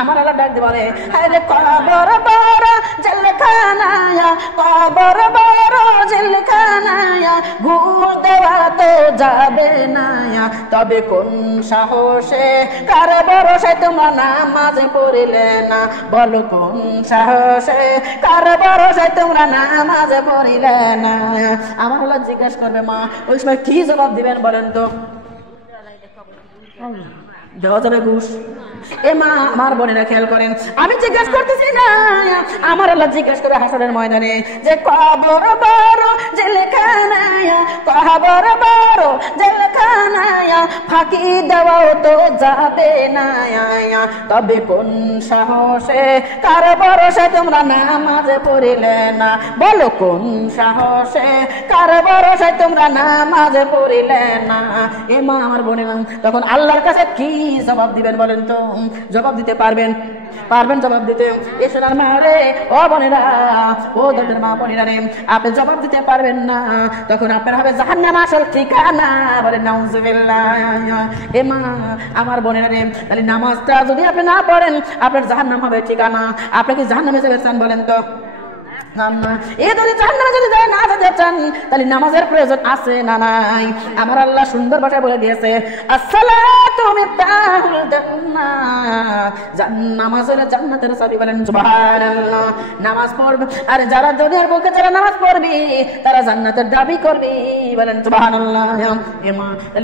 আমার আল্লাহ ডাক দিয়ে বলে আরে কবর বড় জেলখানা, কবর বড় জেলখানা, ঘুষ দেওয়া তো যাবে না, তবে কোন সাহসে কার ভরসায় তোমরা নামাজ পড়িলে না, বলো কোন সাহসে কার ভরসায় তোমরা নামাজ পড়িলে না। আমার আল্লাহ জিজ্ঞাসা করবে মা ওই সময় কি জবাব দিবেন বলেন তো? দেওয়া যাবে ঘুষ? এ মা আমার বোনেরা খেয়াল করেন, আমি জিজ্ঞাসা করতেছি না, আমার আল্লাহ জিজ্ঞাসা করে হাসরের ময়দানে যে কবর বড় জেলখানা, কবর বড় জেলখানা, ফাঁকি দেওয়াও তো যাবে না, তবে কোন সাহসে কার ভরসায় তোমরা নামাজ পড়িলে না, বলো কোন সাহসে কার ভরসায় তোমরা নামাজ পড়িলে না। এ মা আমার বোনেরা তখন আল্লাহর কাছে কি জবাব দিবেন বলেন তো? জবাব দিতে পারবেন? পারবেন জবাব দিতে? এ সোনার মা রে, ও বোনেরা, ও দলের মা বোনেরা রে, আপনি জবাব দিতে পারবেন না, তখন আপনার হবে জাহান্নাম আসল ঠিকানা। বলেন নাউজুবিল্লাহ। এ মা আমার বোনেরা রে, তাহলে নামাজটা যদি আপনি না পড়েন আপনার জাহান্নাম হবে ঠিকানা। আপনি কি জাহান্নামে যাবেন চান বলেন তো? তাহলে নামাজের প্রয়োজন আছে না নাই? আমার আল্লাহ সুন্দর ভাষায় বলে দিয়েছে আসসালাতু মিফতাহুল জান্নাহ, নামাজ হলো জান্নাতের চাবি। বলেন সুবহানাল্লাহ। নামাজ পড়বে, আর যারা দুনিয়ার বুকে যারা নামাজ পড়বে তারা জান্নাতের দাবি করবে। বলেন সুবহানাল্লাহ।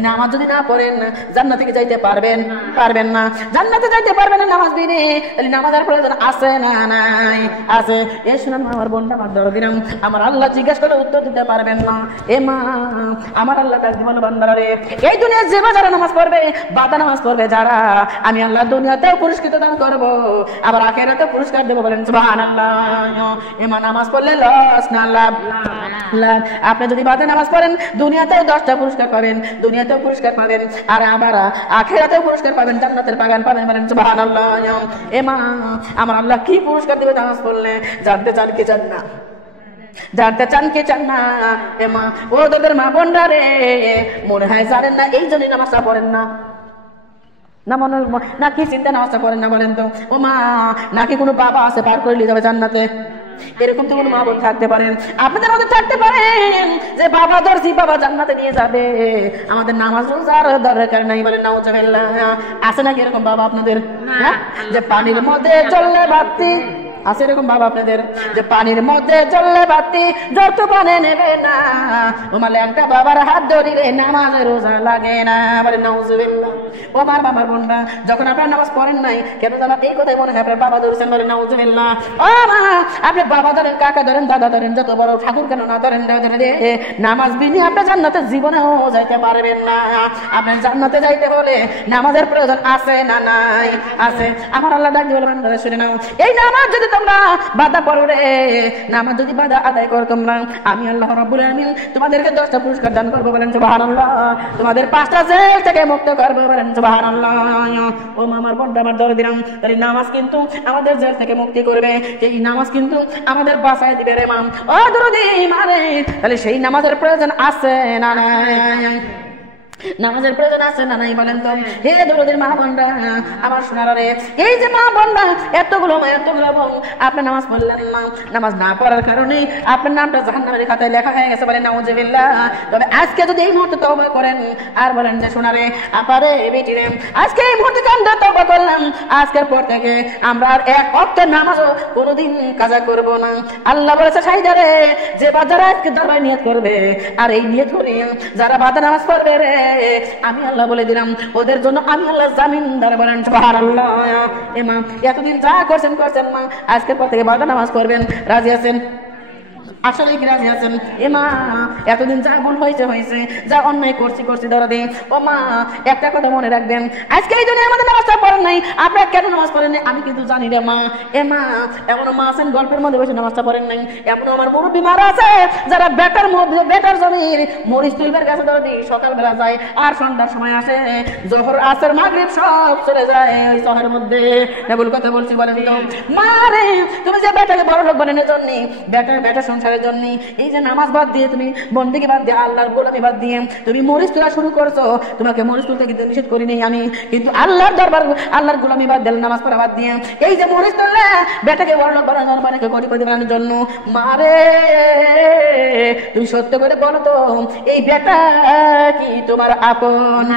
নামাজ যদি না পড়েন জান্নাতে কি যাইতে পারবেন? পারবেন না। জান্নাতে যাইতে পারবেন না নামাজ বিনে। তাহলে নামাজের প্রয়োজন আছে না নাই? আছে। এ শুনুন আমার বোনটা আমার দরদিরাম, আমার আল্লাহ জিজ্ঞাসা করলে উত্তর দিতে পারবেন না। এ মা আমার আল্লাহ কাজ বলো বান্দারা রে, এই দুনিয়ার যে যারা নামাজ পড়বে, বাদা নামাজ পড়বে যারা, আমি আল্লাহ দুনিয়াতেও পুরস্কৃত দান করব, আবার আখিরাতেও পুরস্কার দেব। বলেন সুবহানাল্লাহ। এ মা নামাজ পড়লে লস না লাভ? লাভ। আপনি যদি বাদা নামাজ পড়েন দুনিয়াতেও 10টা পুরস্কার পাবেন, দুনিয়াতেও পুরস্কার পাবেন, আর আবার আখিরাতেও পুরস্কার পাবেন, জান্নাতের বাগান পাবেন। বলেন সুবহানাল্লাহ। এ মা আমার আল্লাহ কি পুরস্কার দেবে নামাজ পড়লে? জানতে চান কি চান না? জানতে চান কি চান না? এ মা ও তোদের মা বোনরা রে, মনে হয় জানেন না এই জন্যই নামাজটা পড়েন না। না মনে নাকি চিন্তা নামাজটা পড়েন না বলেন তো? ও মা নাকি কোনো বাবা আছে পার করে নিয়ে যাবে জান্নাতে? এরকম তো কোনো মা বোন থাকতে পারেন, আপনাদের মধ্যে থাকতে পারেন যে বাবা ধরছি বাবা জান্নাতে নিয়ে যাবে, আমাদের নামাজ রোজার দরকার নাই। বলেন নাউজুবিল্লাহ। আছে নাকি এরকম বাবা আপনাদের? যে পানির মধ্যে চললে বাতি, আছে এরকম বাবা আপনাদের? যে পানির মধ্যে চললে বাতি যত পানে নেবে না, ওমালে একটা বাবার হাত ধরিলে নামাজে রোজা লাগে না। বলে নাউজুবিল্লাহ। ও আমার বোনরা, যখন আপনার নামাজ পড়েন নাই কেন জানা এই কথাই মনে হয় আপনার বাবা ধরেছেন। বলে নাউজুবিল্লাহ। ও মা আপনি বাবা ধরেন, কাকা ধরেন, দাদা ধরেন, যত বড় ঠাকুর কেন না ধরেন, নামাজ বিনি আপনি জান্নাতে জীবনেও যাইতে পারবেন না। আপনার জান্নাতে যাইতে হলে নামাজের প্রয়োজন আছে না নাই? আছে। আমার আল্লাহ ডাক দিয়ে বলবেন শুনে নাও, এই নামাজ যদি তোমরা বাধা করো রে, নামাজ যদি বাধা আদায় করো তোমরা, আমি আল্লাহ রাব্বুল আলামিন তোমাদেরকে 10টা পুরস্কার দান করবো। বলেন সুবহানাল্লাহ। তোমাদের 5টা জেল থেকে মুক্ত করবো। বলেন সুবহানাল্লাহ। ও আমার বড় আমার দরে দিলাম, তাহলে নামাজ কিন্তু আমাদের জেল থেকে মুক্তি করবে, এই নামাজ কিন্তু আমাদের বাঁচায় দিবে রে মাম। ও দরদি মানে, তাহলে সেই নামাজের প্রয়োজন আছে না নাই? নামাজের প্রয়োজন আছে না নাই বলেন তো? হে দরদির মা বোনরা, আমার সোনারা রে, এই যে মা বোনরা এতগুলো মা এতগুলো বোন, আপনি নামাজ পড়লেন না, নামাজ না পড়ার কারণে আপনার নামটা জাহান্নামের খাতায় লেখা হয়ে গেছে। বলেন নাউজুবিল্লাহ। তবে আজকে যদি এই মুহূর্তে তওবা করেন আর বলেন যে সোনারে আপারে বেটি রে, আজকে এই মুহূর্তে আমরা তওবা করলাম, আজকের পর থেকে আমরা আর এক ওয়াক্তের নামাজও কোনোদিন কাজা করব না। আল্লাহ বলেছে শাহিদারে, যে বাজারে আজকে দরবার নিয়ত করবে আর এই নিয়ত করে যারা বাদা নামাজ পড়বে রে, আমি আল্লাহ বলে দিলাম ওদের জন্য আমি আল্লাহ জামিনদার। বলেন সুবহানাল্লাহ। এ মা এতদিন যা করছেন মা, আজকের পর থেকে বাদা নামাজ পড়বেন, রাজি আছেন? আসলে কি রাজি আছেন? এ মা এতদিন যা ভুল হয়েছে যা অন্যায় করছি দরদি, ও মা একটা কথা মনে রাখবেন, আজকে এই জন্য আমাদের নামাজটা পড়েন নাই, আপনারা কেন নামাজ পড়েন নাই আমি কিন্তু জানি রে মা। এ মা এমন মা আছেন গল্পের মধ্যে বসে নামাজটা পড়েন নাই, এমন আমার মুরব্বী মারা আছে যারা বেটার জমির মরিচ তুলবার কাছে দরদি সকালবেলা যায় আর সন্ধ্যার সময় আসে, জোহর আসর মাগরিব সব চলে যায় ওই শহরের মধ্যে। ভুল কথা বলছি বলেন তো? মা রে, তুমি যে বেটাকে বড় লোক বানানোর জন্য বেটা সংসারে সংসারের জন্য। এই যে নামাজ বাদ দিয়ে তুমি বন্দেগী বাদ দিয়ে আল্লাহর গোলামি বাদ দিয়ে তুমি মরিচ তোলা শুরু করছো, তোমাকে মরিচ তুলতে কিন্তু নিষেধ করিনি আমি, কিন্তু আল্লাহর দরবার আল্লাহর গোলামি বাদ দিলে নামাজ পড়া বাদ দিয়ে এই যে মরিচ তুললে বেটাকে বড়লোক বানানোর জন্য, বেটাকে কোটিপতি বানানোর জন্য। মারে তুমি সত্য করে বলো তো, এই বেটা কি তোমার আপন?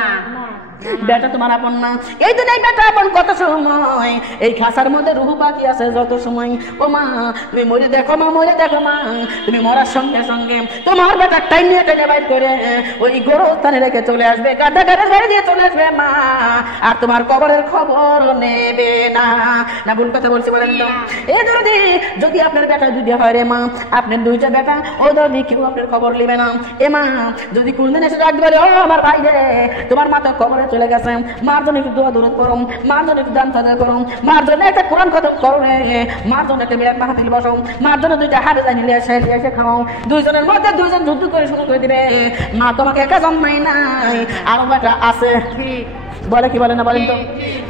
বেটা তোমার আপন না। এই তো এই বেটা আপন কত সময়, এই খাসার মধ্যে রুহু বাকি আছে যত সময়। ও মা তুমি মরে দেখো মা, মরে দেখো মা, তুমি মরার সঙ্গে সঙ্গে তোমার বেটা টাইম নিয়ে টেনে বাইর করে ওই গোরস্থানে রেখে চলে আসবে, গাড়ি দিয়ে চলে আসবে মা, আর তোমার কবরের খবর নেবে না। না ভুল কথা বলছি বলেন তো? এই যদি আপনার বেটা দুইটা হয় রে মা, আপনার দুইটা বেটা, ও যদি কেউ আপনার খবর নেবে না। এ মা যদি কোনদিন এসে ডাকতে পারে, ও আমার ভাই রে তোমার মাথা কবরে চলে গেছে, মার জন্য একটু দোয়া দূরত করো, মার জন্য একটু দান সাদা করো, মার জন্য একটা কোরআন খতম করো রে, মার জন্য একটা বিরাট মাহফিল বসাও, মার জন্য দুইটা হাতে জানি এসে খাও, দুইজনের মধ্যে দুইজন যুদ্ধ করে শুরু করে দিবে। মা তোমাকে একা জন্মাই নাই, আরো বেটা আছে, বলে কি বলে না বলেন তো?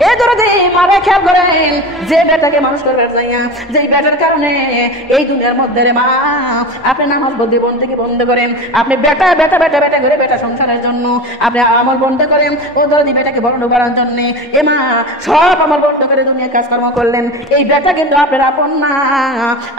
এই দরদি মারে খেয়াল করেন, যে বেটাকে মানুষ করবে যাইয়া, যে বেটার কারণে এই দুনিয়ার মধ্যে রে মা আপনি নামাজ বন্দেগী বন্ধ করেন, আপনি বেটা বেটা বেটা বেটা করে বেটা সংসারের জন্য আপনি আমল বন্ধ করেন, ও দরদি বেটাকে বড় করার জন্য। এ মা সব আমল বন্ধ করে দুনিয়ার কাজকর্ম করলেন, এই বেটা কিন্তু আপনার আপন না,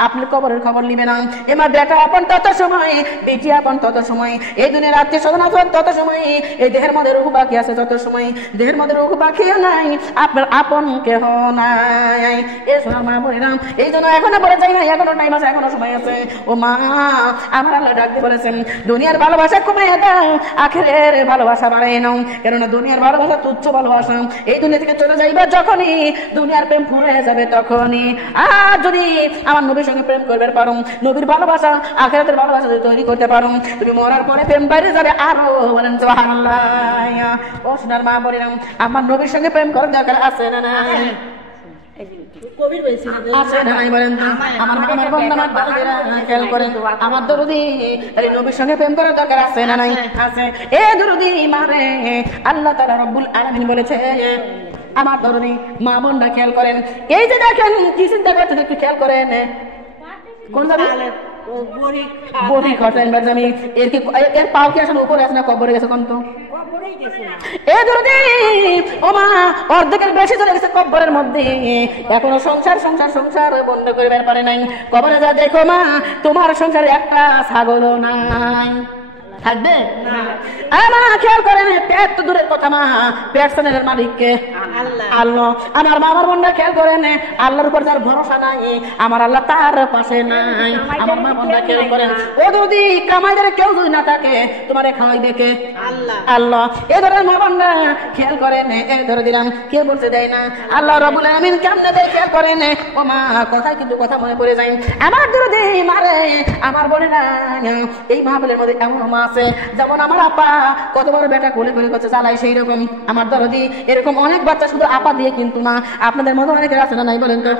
আপনার কবরের খবর নিবে না। এ মা বেটা আপন তত সময়, বেটি আপন তত সময়, এই দুনিয়ার আত্মীয় স্বজন আপন তত সময়, এই দেহের মধ্যে রূহ বাকি আছে তত সময়, দেহের মধ্যে রোগ বাকিও নাই, আপনার আপন কেহ নাই। এ সোনার মা বলিলাম, এই জন্য এখনো বলে যাই না, এখনো টাইম আছে, এখনো সময় আছে। ও মা আমার আল্লাহ ডাক দিয়ে বলেছেন, দুনিয়ার ভালোবাসা কমিয়ে দাও, আখেরের ভালোবাসা বাড়াই নাও, কেননা দুনিয়ার ভালোবাসা তুচ্ছ ভালোবাসা, এই দুনিয়া থেকে চলে যাইবা যখনই, দুনিয়ার প্রেম ফুরে যাবে তখনই। আর যদি আমার নবীর সঙ্গে প্রেম করবে পারো, নবীর ভালোবাসা আখেরাতের ভালোবাসা যদি তৈরি করতে পারো, তুমি মরার পরে প্রেম বাইরে যাবে আরো। বলেন সুবহানাল্লাহ। ও সোনার মা বলিলাম, আমার নবীর সঙ্গে প্রেম করার দরকার আছে না নাই? আমার দরদি নবীর সঙ্গে প্রেম করার দরকার আছে না নাই? আছে। এ দরদি মারে আল্লাহ তাআলা রব্বুল আলামিন বলেছে, আমার দরদি মা বোনরা খেয়াল করেন, এই যে দেখেন কি চিন্তা করতে, একটু খেয়াল করেন, কোন যাবে বড়ি কটেন বাজামি, এর পাও কি আসলে উপরে আছে না কবরে গেছে? কোন তো অর্ধেকের বেশি চলে গেছে কবরের মধ্যে, এখনো সংসার সংসার সংসার বন্ধ করিবার পারে নাই। কবরে যা দেখো মা, তোমার সংসারে একটা ছাগলও নাই, থাকবে আমার খেয়াল করেন। পেট তো দূরের কথা মা, পেট চ্যানেলের মালিককে আল্লাহ। আমার মামার বোনরা খেয়াল করেন, আল্লাহর উপর যার ভরসা নাই, আমার আল্লাহ তার পাশে নাই। আমার মা বোনরা খেয়াল করেন, ও যদি কামাইদের কেউ যদি না থাকে, তোমার খাওয়াই দেখে আল্লাহ। এ ধরনের মা বোনরা খেয়াল করেন, এই ধরে দিলাম কে বলতে দেয় না, আল্লাহ রাব্বুল আলামিন কেমনে দেয় খেয়াল করেন। ও মা কথায় কিন্তু কথা মনে পড়ে যায়, আমার দরদি মারে আমার বলে না, এই মাহফিলের মধ্যে এমন মা আছে, যেমন আমার আপা কত বড় বেটা কোলে করে করছে চালাই, সেই রকম আমার দরদি এরকম অনেক বাচ্চা শুধু আপা দিয়ে কিন্তু না, আপনাদের মতো অনেকের আছে না নাই বলেন তো?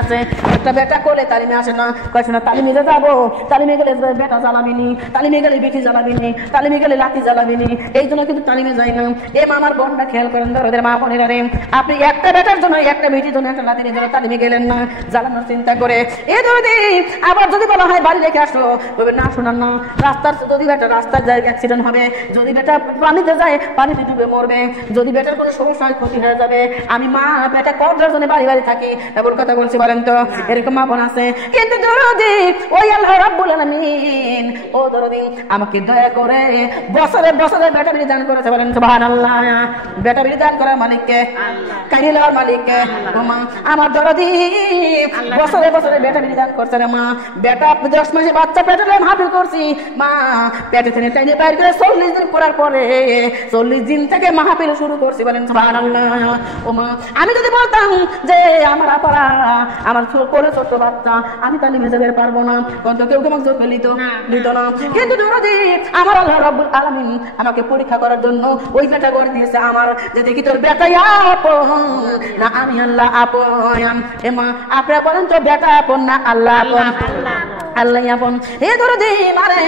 আছে। একটা বেটা কোলে তালিমে আসে না, কয়েছে না তালিমে যাবো, তালিমে গেলে বেটা জ্বালাবিনি, তালিমে গেলে বেটি জ্বালাবিনি, তালিমে গেলে লাঠি জ্বালাবিনি, এই জন্য কিন্তু তালিমে যাই না। এ মামার বোনটা খেয়াল করেন, দরদের মা বোনেরা রে, আপনি একটা বেটার জন্য একটা বেটির জন্য একটা লাঠির জন্য তালিমে গেলেন না, জ্বালানোর চিন্তা করে। এ দরদি আবার যদি বলা হয় বাড়ি রেখে আসো, তবে না শোনান না, রাস্তার যদি বেটা রাস্তার যায় অ্যাক্সিডেন্ট হবে, যদি বেটা পানিতে যায় পানিতে ডুবে মরবে, যদি বেটার কোনো সমস্যা হয় ক্ষতি হয়ে যাবে, আমি মা বেটা করার জন্য বাড়ি বাড়ি থাকি, এমন কথা বলছি বলেন তো? এরকম মা বোন আছে। কিন্তু দরদি ওই আল্লাহ রাব্বুল আলামিন, ও দরদি আমাকে দয়া করে বছরে বছরে বেটা বিলি দান করেছে, বলেন সুবহানাল্লাহ। বেটা বিলি দান করার মালিককে আল্লাহ, কাইলার মালিককে ও মা। আমার দরদি বছরে বছরে বেটা বিলি দান করছে রে মা। বেটা 10 মাসে বাচ্চা পেটে মাহফিল করছি মা, পেটে থেকে টাইনে বাইরে করে 40 দিন করার পরে 40 দিন থেকে মাহফিল শুরু করছি, বলেন সুবহানাল্লাহ। ও মা আমি যদি বলতাম যে আমার আপারা আমার কোলে ছোট বাচ্চা, আমি তালিমে যেতে পারবো না, কিন্তু কেউ আমাকে জোর দিত না। কিন্তু দরদি আমার আল্লাহ রাব্বুল আলামিন আমাকে পরীক্ষা করার জন্য ওই বেটা করে দিয়েছে আমার, যে দেখি তোর বেটাই আপন না আমি আল্লাহ আপন। এ মা আপনারা বলেন তো বেটা আপন না আল্লাহ আপন? আল্লাহ আপন এ দরদি মারে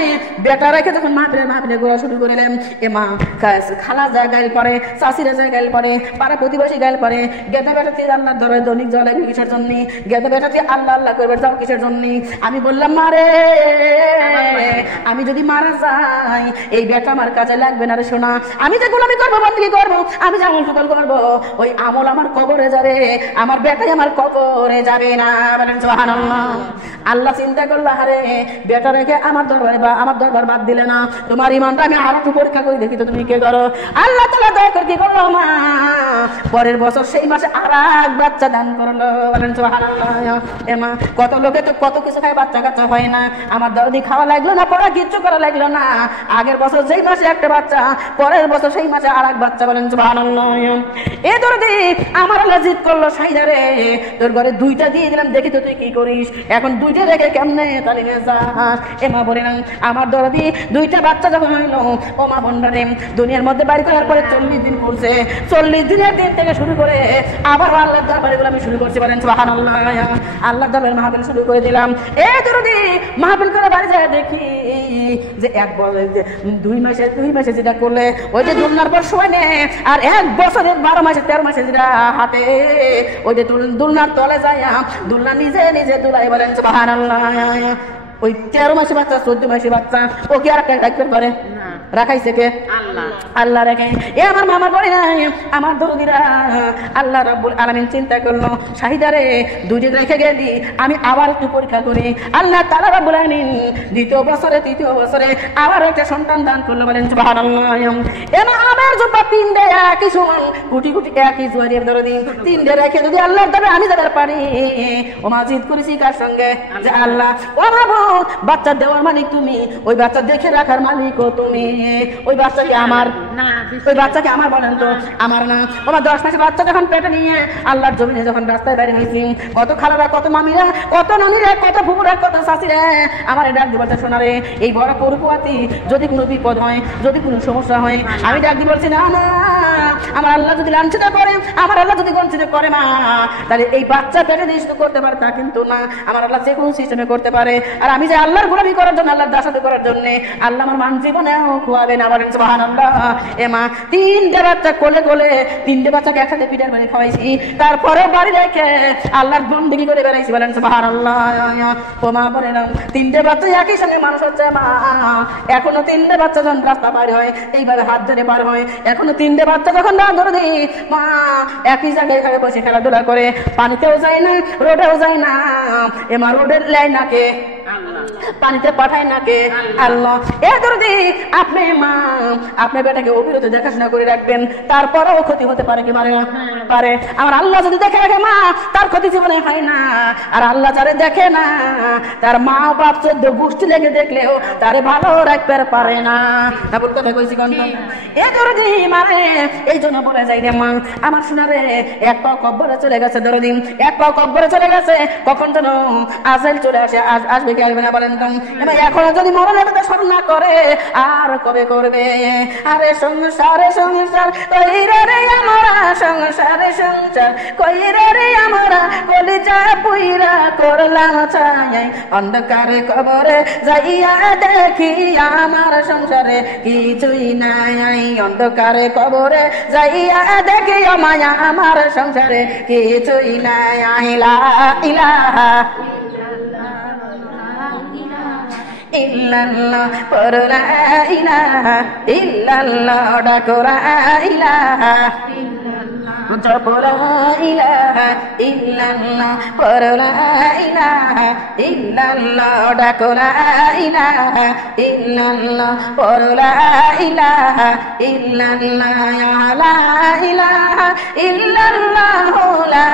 বেটা রেখে যখন মাহফিলে ঘোরা শুরু করলেন এ মা খালা যায় গাইল পরে চাষিরা যায় গাইল পরে পাড়া প্রতিবেশী গাইল পরে গেদা বেটাতে আল্লাহর ধরে দৈনিক জল লাগবে কিসের জন্য গেদা বেটাতে আল্লাহ আল্লাহ করবে যাও কিসের জন্য আমি বললাম মারে আমি যদি মারা যাই এই বেটা আমার কাজে লাগবে না রে সোনা আমি যে গোলামি করবো বন্দী করবো আমি যে আমল টুকল করবো ওই আমল আমার কবরে যাবে আমার বেটাই আমার কবরে যাবে না বলেন সুবহানাল্লাহ আল্লাহ চিন্তা করলো আরে বেটা রেখে আমার দরবার বাদ দিলে না তোমার ইমানটা আমি আর একটু পরীক্ষা করে দেখি তো তুমি কে করো আল্লাহ তাআলা দয়া করে কি করলো মা পরের বছর সেই মাসে আরেক বাচ্চা দান করলো বলেন সুবহানাল্লাহ এ মা কত লোকে তো কত কিছু খায় বাচ্চা কাচ্চা হয় না আমার দরদি খাওয়া লাগলো না পড়া কিচ্ছু করা লাগলো না আগের বছর যেই মাসে একটা বাচ্চা পরের বছর সেই মাসে আরেক বাচ্চা বলেন সুবহানাল্লাহ এ দরদি আমার আল্লাহ জিদ করলো সাইদা রে তোর ঘরে দুইটা দিয়ে দিলাম দেখি তো তুই কি করিস এখন দুইটা রেখে কেমনে তালিমে যাস এ মা বলে না আমার দরদি দুইটা বাচ্চা যখন হইলো ও মা বোনরা দুনিয়ার মধ্যে বাড়ি করার পরে 40 দিন করছে 40 দিনের দিন থেকে শুরু করে আবার আল্লাহর দরবারে আমি শুরু করছি বলেন সুবহানাল্লাহ আল্লাহর দরবারে মাহফিল শুরু করে দিলাম এ দরদি মাহফিল করে বাড়ি যায় দেখি যে এক বছর 2 মাসে যেটা করলে ওই যে দুলনার পর সময় নে আর 1 বছরের 12 মাসে 13 মাসে যেটা হাতে ওই যে দুলনার তলে যায় দুলনা নিজে নিজে দুলাই বলেন সুবহানাল্লাহ ওই 13 মাসে বাচ্চা 14 মাসে বাচ্চা ও কি আর একটা ডাক্তার করে রাখাইছে কে আল্লাহ রেখে এ আমার মামা বলে নাই আমার দরদিরা আল্লাহ রাব্বুল আলামিন চিন্তা করলো শাহিদারে দুইটা রেখে গেলি আমি আবার একটু পরীক্ষা করি আল্লাহ তাআলা রাব্বুল আলামিন দ্বিতীয় বছরে তৃতীয় বছরে আবার একটা সন্তান দান করলো বলেন সুবহানাল্লাহ এ মা আমার জন্য তিনটে একই সমান কোটি কোটি একই জোয়ারির দরদি তিনটে রেখে যদি আল্লাহর দরবারে আমি যাবার পারি ও মা জিদ করেছি কার সঙ্গে যে আল্লাহ ও বাবু বাচ্চা দেওয়ার মালিক তুমি ওই বাচ্চা দেখে রাখার মালিকও তুমি ওই বাচ্চাকে আমার না ওই বাচ্চাকে আমার বলেন তো আমার না আমার 10 মাসের বাচ্চা যখন পেটে নিয়ে আল্লাহর জমিনে যখন রাস্তায় বের হয়েছি কত খালারা কত মামিরা কত নানিরা কত ফুফুরা কত শাশিরা আমার ডাক দি বলতে শোনা রে এই বড় পরুয়াতি যদি কোনো বিপদ হয় যদি কোনো সমস্যা হয় আমি ডাক দি বলছি না না আমার আল্লাহ যদি লাঞ্ছিত করে আমার আল্লাহ যদি বঞ্চিত করে মা তাহলে এই বাচ্চা পেটে নিয়ে করতে পারে তা কিন্তু না আমার আল্লাহ যে কোনো সিস্টেমে করতে পারে আর আমি যে আল্লাহর গোলামি করার জন্য আল্লাহর দাসত্ব করার জন্য আল্লাহ আমার মান জীবনেও খুয়াবে না বলেন সুবহানাল্লাহ এ মা 3টে বাচ্চা কোলে কোলে 3টে বাচ্চাকে একসাথে পিঠার বাড়ি খাওয়াইছি তারপরে বাড়ি রেখে আল্লাহর বন্দেগী করে বেড়াইছি বলেন সুবহানাল্লাহ ও মা বলেন 3টে বাচ্চা একই সঙ্গে মানুষ হচ্ছে মা এখনো 3টে বাচ্চা যখন রাস্তা পার হয় এইভাবে হাত ধরে পার হয় এখনো 3টে বাচ্চা যখন না ধরে দিই মা একই জায়গায় বসে খেলাধুলা করে পানিতেও যায় না রোডেও যায় না এ মা রোডের লাই নাকে পানিতে পাঠায় নাকে আল্লাহ এ দরদি আপনি মা আপনার বেটাকে অবিরত দেখাশোনা করে রাখবেন তারপরেও ক্ষতি হতে পারে কি পারে আমার আল্লাহ যদি দেখে রাখে মা তার ক্ষতি জীবনে হয় না আর আল্লাহ যারে দেখে না তার মা বাপ 14 গোষ্ঠী লেগে দেখলেও তারে ভালো রাখতে পারে না বল কথা কইছি কোন এ দরদি মারে এই জন্য বলে যাই রে মা আমার শোনারে এক পাও কবরে চলে গেছে দরদি এক পাও কবরে চলে গেছে কখন যেন আজরাইল চলে আসবে কি আসবে না বলেন তো এখন যদি মরণের কথা স্মরণ না করে আর কবে করবে আরে সংসারে সংসার কইরা রে আমরা সংসারে সংসার কইরা রে আমরা কলিজা পুইরা করলাম ছাই অন্ধকারে কবরে যাইয়া দেখি আমার সংসারে কিছুই নাই অন্ধকারে কবরে যাইয়া দেখি মায়া আমার সংসারে কিছুই নাই লা ইলাহা illallah por la ilaha illallah ডাকো লা ইলাহা illallah por la ilaha illallah por la ilaha illallah ডাকো লা ইলাহা illallah por la ilaha illallah la ilaha illallah la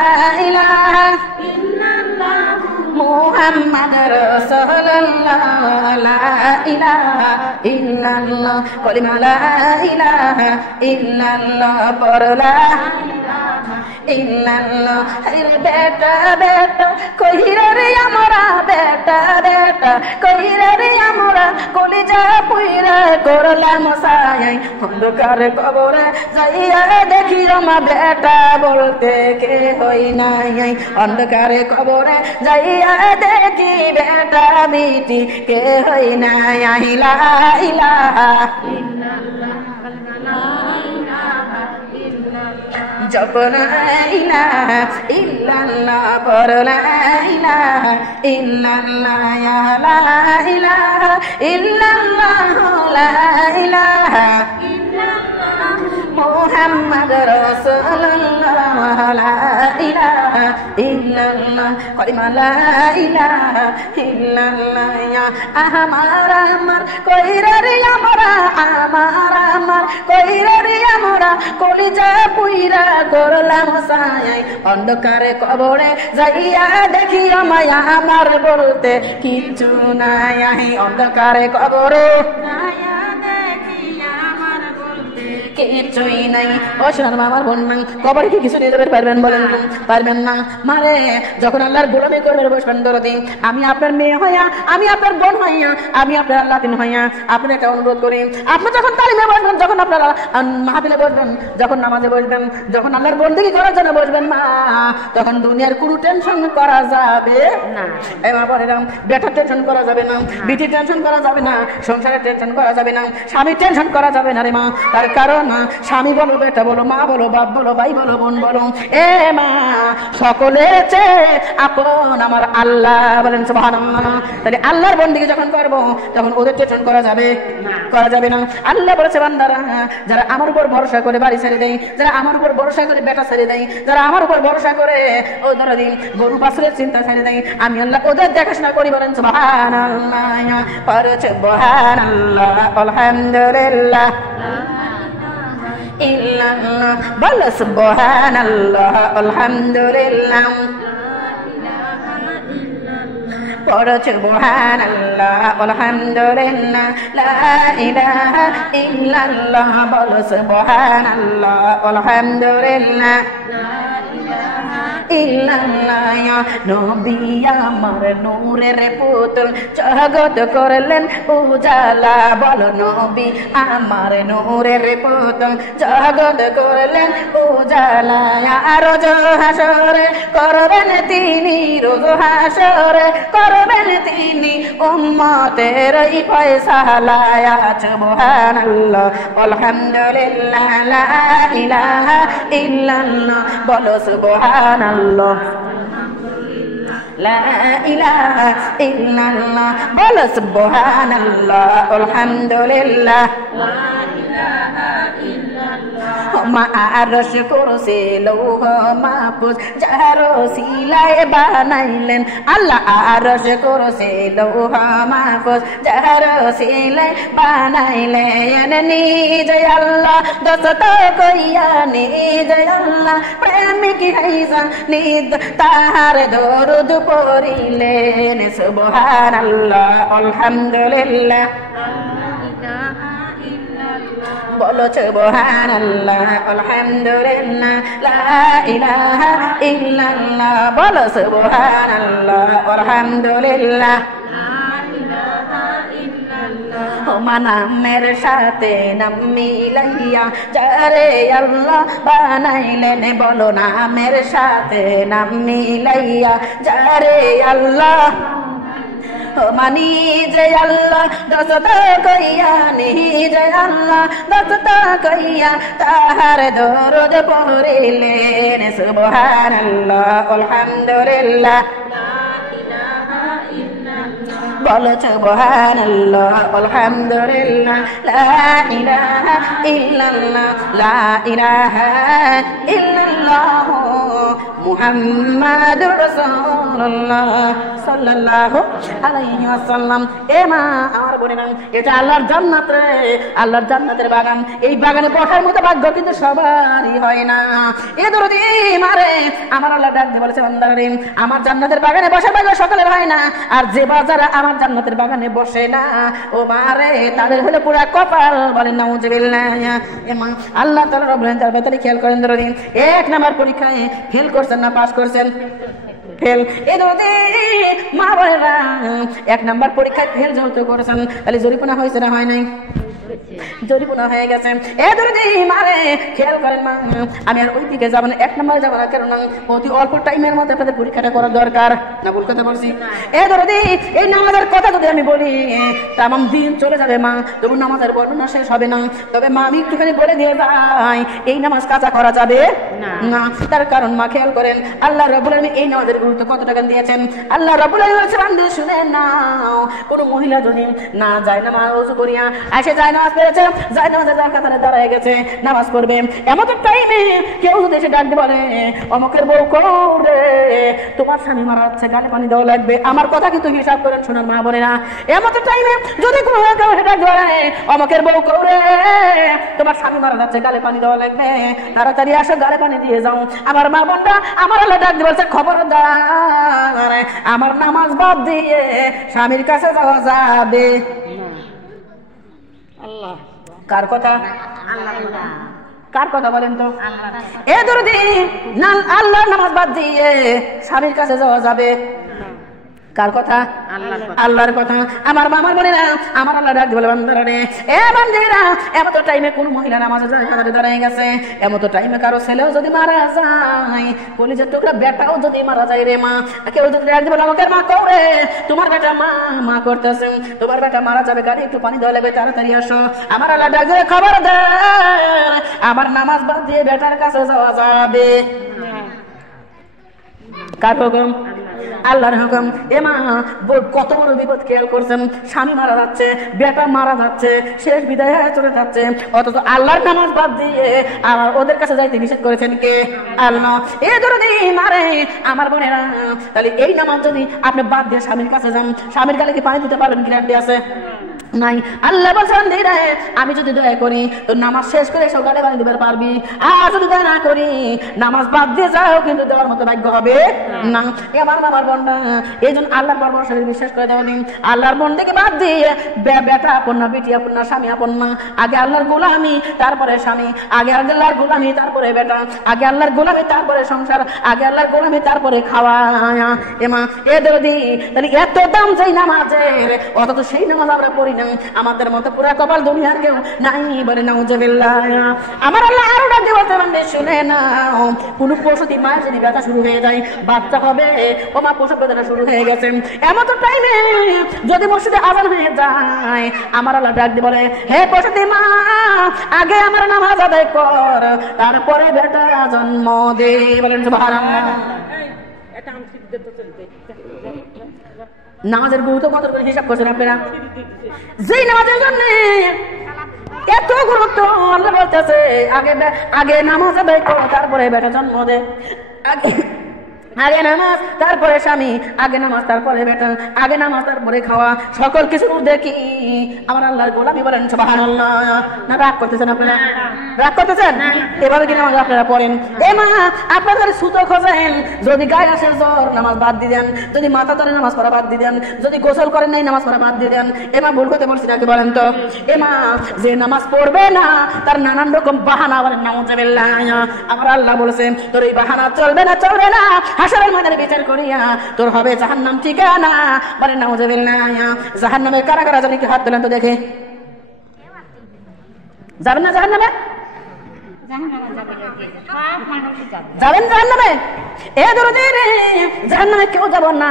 ilaha illallah Muhammad Rasulullah la ilaha illallah kalima la ilaha illallah por la ইল্লাল্লাহ বেটা বেটা কইরা রে আমরা বেটা বেটা কইরা রে আমরা কলিজা পুইরা করলাম সায়াই অন্ধকার কবরে যাইয়া দেখি আমা বেটা বলতে কে হই নাই অন্ধকারে কবরে যাইয়া দেখি বেটা বিটি কে হই নাই ইলা ইলাহা ইল্লাল্লাহ জপনা ইলাহা ইল্লাল্লাহ পড়লা ইলাহা ইল্লাল্লাহ ইয়া লা ইলাহা ইল্লাল্লাহ লা ইলাহা ইল্লাল্লাহ মুহাম্মদ রাসূলুল্লাহ লা ইলাহা ইল্লাল্লাহ কলিমা লা ইলাহা ইল্লাল্লাহ ইয়া আমার আমার কইরা রে আমরা আমার কইরা রে আমরা কলিজা পুইরা করলাম সায়াই অন্ধকারে কবরে যাইয়া দেখি আমায় আমার বলতে কিচ্ছু নাই অন্ধকারে কবরে কিছুই নাই। ও শোনার আমার বোন নাই কবরে কি কিছু নিয়ে যাবেন পারবেন বলেন পারবেন না মারে যখন আল্লাহর গোলামি করবেন বসবেন দরদি আমি আপনার মেয়ে হইয়া আমি আপনার বোন হইয়া আমি আপনার আল্লাহ তিন হইয়া আপনি একটা অনুরোধ করি আপনি যখন তালিমে বসবেন যখন আপনারা মাহফিলে বসবেন যখন নামাজে বসবেন যখন আল্লাহর বন্দেগী করার জন্য বসবেন মা তখন দুনিয়ার কোনো টেনশন করা যাবে না। এবার বলেন বেটার টেনশন করা যাবে না বিটির টেনশন করা যাবে না সংসারের টেনশন করা যাবে না স্বামীর টেনশন করা যাবে না রে মা তার কারণ স্বামী বলো বেটা বলো মা বলো বাপ বলো ভাই বলো বোন বলো এ মা সকলের চেয়ে আপন আমার আল্লাহ বলেন সুবহানাল্লাহ। তাহলে আল্লাহর বন্দেগী যখন করবো তখন ওদের টেনশন করা যাবে না। আল্লাহ বলেছে বান্দারা যারা আমার উপর ভরসা করে বাড়ি ছেড়ে দেয় যারা আমার উপর ভরসা করে বেটা ছেড়ে দেয় যারা আমার উপর ভরসা করে ও ধরো দিন গরু বাছুরের চিন্তা ছেড়ে দেয় আমি আল্লাহ ওদের দেখাশোনা করি বলেন সুবহানাল্লাহ পড়ছে সুবহানাল্লাহ আলহামদুলিল্লাহ ইল্লাল্লাহ বল সুবহানাল্লাহ আলহামদুলিল্লাহ পড়ো সুবহানাল্লাহ আলহামদুলিল্লাহ লা ইলাহা ইল্লাল্লাহ বল সুবহানাল্লাহ আলহামদুলিল্লাহ ইল্লাল্লাহ নবী আমার নূরের পুতুল জগৎ করলেন উজালা বল নবী আমার নূরের পুতুল জগৎ করলেন উজালা রোজ হাসরে করবেন তিনি রোজ হাসরে করবেন তিনি উম্মতের ফয়সালা সুবহানাল্লাহ আলহামদুলিল্লাহ লা ইলাহা ইল্লাল্লাহ বলো সুবহানাল্লাহ লা ইলাহা ইল্লাল্লাহ বলো সুবহানাল্লাহ আলহামদুলিল্লাহ মা আরশ কুরসি লৌহ মাহফুজ যার ওসিলায় বানাইলেন আল্লাহ আরশ কুরসি লৌহ মাহফুজ যার ওসিলায় বানাইলেন নিজে আল্লাহ দোস্ত কইয়া নিজে আল্লাহ প্রেমিক হইসা নিজ তাহার দরুদ পড়িলেন সুবহানাল্লাহ আলহামদুলিল্লাহ বলো সুবহানাল্লাহ আলহামদুলিল্লাহ লা ইলাহা ইল্লাল্লাহ বলো সুবহানাল্লাহ আলহামদুলিল্লাহ নামের সাথে নাম মিলাইয়া যারে আল্লাহ বানাইলেন বলো নামের সাথে নাম মিলাইয়া যারে আল্লাহ মানি যে আল্লাহ দোস্ত কইয়া নিজে আল্লাহ দোস্ত কইয়া তাহার দরুদ পড়িলেন সুবহানাল্লাহ আলহামদুলিল্লাহ বলো সুবহানাল্লাহ আলহামদুলিল্লাহ লা ইলাহা ইল্লাল্লাহ লা ইলাহা ইল্লাল্লাহ মুহাম্মাদুর রাসূলুল্লাহ সাল্লাল্লাহু আলাইহি ওয়াসাল্লাম। এ মা আমার বোনেরা এটা আল্লাহর জান্নাত রে আল্লাহর জান্নাতের বাগান এই বাগানে বসার মতো ভাগ্য কিন্তু সবারই হয় না। এ দরদি মারে আমার আল্লাহ ডাক দিয়ে বলেছে বান্দারে আমার জান্নাতের বাগানে বসার ভাগ্য সকলের হয় না আর যে বাজারে আমার আমার জান্নাতের বাগানে বসে না ও মারে তাদের হলো পুরা কপাল বলেন নাউজুবিল্লাহ এমা আল্লাহ তাআলা রব্বুল আলামিন তার ব্যাপারে খেয়াল করেন ধরেন 1 নাম্বার পরীক্ষায় ফেল করছেন না পাস করছেন ফেল এদরে মা বলেরা 1 নাম্বার পরীক্ষায় ফেল যেহেতু করেছেন তাহলে জরিমানা হয়েছে না হয় নাই জরিমানা হয়ে গেছে এদরে মারে খেয়াল করেন মা আমি আর ওই দিকে যাব না 1 নম্বরে যাব না কারণ অতি অল্প টাইমের মধ্যে আপনাদের পরীক্ষাটা করা দরকার না ভুল কথা বলছি এদরে এই নামাজের কথা যদি আমি বলি তামাম দিন চলে যাবে মা তবু নামাজের বর্ণনা শেষ হবে না তবে মা আমি একটুখানি বলে দিয়ে যাই এই নামাজ কাজা করা যাবে না তার কারণ মা খেয়াল করেন আল্লাহ রাব্বুল আলামিন এই নামাজের গুরুত্ব কত টাকা দিয়েছেন আল্লাহ রাব্বুল আলামিন বলেছেন বান্দা শুনে নাও কোন মহিলা যদি না যায় না ওযু করিয়া আসে যায় নামাজ পড়েছে যায় নামাজে যার কাতারে দাঁড়ায় গেছে নামাজ পড়বে এমন টাইমে কেউ যদি এসে ডাক দিয়ে বলে অমুকের বউ করে তোমার স্বামী মারা যাচ্ছে গালে পানি দেওয়া লাগবে আমার কথা কিন্তু হিসাব করেন শোনার মা বলে না এমন টাইমে যদি কোনো কেউ এসে ডাক দিয়ে অমুকের বউ করে তোমার স্বামী মারা যাচ্ছে গালে পানি দেওয়া লাগবে তাড়াতাড়ি আসো গালে পানি দিয়ে যাও আমার মা বোনরা আমার আল্লাহ ডাক দিয়ে বলছে খবরদার আমার নামাজ বাদ দিয়ে স্বামীর কাছে যাওয়া যাবে আল্লাহ কার কথা কার কথা বলেন তো এ দরদি না আল্লাহ নামাজ বাদ দিয়ে স্বামীর কাছে যাওয়া যাবে কার কথা আল্লাহর কথা আমার মামার বলে না আমার আল্লাহ ডাক বলে বান্দারা রে এ বান্দিরা এমন টাইমে কোন মহিলা নামাজে দাঁড়িয়ে গেছে এমন টাইমে কারো ছেলেও যদি মারা যায় কলিজার টুকরা বেটাও যদি মারা যায় রে মা কেউ যদি ডাক বলে আমাকে মা করে তোমার বেটা মা করতেছে তোমার বেটা মারা যাবে গাড়ি একটু পানি দেওয়া লাগবে তাড়াতাড়ি আসো আমার আল্লাহ ডাক দিয়ে খবরদার আমার নামাজ বাদ দিয়ে বেটার কাছে যাওয়া যাবে কার হুকুম আল্লাহর হুকুম এ মা কত বড় বিপদ খেয়াল করছেন স্বামী মারা যাচ্ছে বেটা মারা যাচ্ছে শেষ বিদায় হয়ে চলে যাচ্ছে অথচ আল্লাহর নামাজ বাদ দিয়ে আমার ওদের কাছে যাইতে নিষেধ করেছেন কে আল্লাহ এ যদি মারে আমার বোনেরা তাহলে এই নামাজ যদি আপনি বাদ দিয়ে স্বামীর কাছে যান স্বামীর গালে কি পানি দিতে পারবেন গ্যারান্টি আছে নাই আল্লাহ বলছেন আমি যদি দয়া করি তো নামাজ শেষ করে সব গালে পানি দিতে পারবি আর যদি দয়া না করি নামাজ বাদ দিয়ে যাও কিন্তু দেওয়ার মতো ভাগ্য হবে না আমার বাবার বোনটা এই জন্য আল্লাহর পর শরীর বিশ্বাস করে দেওয়া দিন আল্লাহর বোন থেকে বাদ দিয়ে বেটা আপন না বেটি আপন না স্বামী আপন না আগে আল্লাহর গোলামি তারপরে স্বামী আগে আল্লাহর গোলামি তারপরে বেটা আগে আল্লাহর গোলামি তারপরে সংসার আগে আল্লাহর গোলামি তারপরে খাওয়া এমা এ দরদি তাহলে এত দাম যেই নামাজের অথচ সেই নামাজ আমরা পড়ি না আমাদের মতো পুরা কপাল দুনিয়ার কেউ নাই বলে নাউজুবিল্লাহ আমার আল্লাহ আরো ডাক দিয়ে বলতে বান্দে শুনে নাও কোন প্রসূতি মায়ের যদি ব্যথা শুরু হয়ে যায় বাচ্চা হবে ও মা প্রসব বেদনা শুরু হয়ে গেছে এমন তো টাইমে যদি মসজিদে আযান হয়ে যায় আমার আল্লাহ ডাক দিয়ে বলে হে প্রসূতি মা আগে আমার নামাজ আদায় কর তারপরে বেটা জন্ম দে বলেন সুবহানাল্লাহ এটা আমি সিদ্ধান্ত চলতে নামাজের গুরুত্ব কত করে হিসাব করছেন আপনারা যেই নামাজের জন্য এত গুরুত্ব আল্লাহ বলতেছে আগে নামাজ আদায় করো তারপরে বেটা জন্ম দে আগে নামাজ তারপরে স্বামী আগে নামাজ তারপরে বেটা আগে নামাজ তারপরে খাওয়া সকল কিছুর ঊর্ধ্বে কি আমার আল্লাহর গোলামি বলেন সুবহানাল্লাহ না রাগ করতেছেন আপনারা রাগ করতেছেন এভাবে কি নামাজ আপনারা পড়েন এ মা আপনাদের সুতো খোঁজেন যদি গায়ে আসে জ্বর নামাজ বাদ দিয়ে দেন যদি মাথা ধরে নামাজ পড়া বাদ দিয়ে দেন যদি গোসল করেন নাই নামাজ পড়া বাদ দিয়ে দেন এ মা ভুল করতে বলছি নাকি বলেন তো এ মা যে নামাজ পড়বে না তার নানান রকম বাহানা বলেন নাউজুবিল্লাহ আমার আল্লাহ বলেছে তোর এই বাহানা চলবে না হাশরের ময়দানে বিচার করিয়া তোর হবে জাহান্নাম ঠিকানা বলে নাউজুবিল্লাহ জাহান্নামের কারা কারা জানি কি হাত তোলেন তো দেখে যাবেন না জাহান্নামে যাবেন জাহান্নামে এ দরদি রে জাহান্নামে কেউ যাব না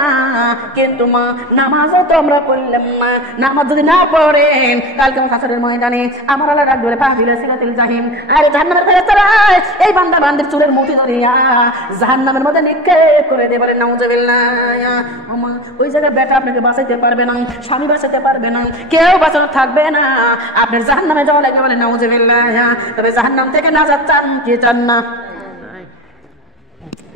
কিন্তু মা নামাজও তো আমরা পড়লাম না নামাজ যদি না পড়েন কালকে হাশরের ময়দানে আমার আল্লাহ ডাক বলে ফাহিলা সিরাতুল জাহিম আরে জাহান্নামের ফেরেশতারা এই বান্দা বান্দির চুলের মুঠি ধরিয়া জাহান্নামের মধ্যে নিক্ষেপ করে দেয় বলে নাউজুবিল্লাহ আমা ওই জায়গায় বেটা আপনাকে বাঁচাইতে পারবে না স্বামী বাঁচাইতে পারবে না কেউ বাঁচানো থাকবে না আপনার জাহান্নামে যাওয়া লাগবে বলে নাউজুবিল্লাহ তবে জাহান্নাম থেকে না চান কি চান না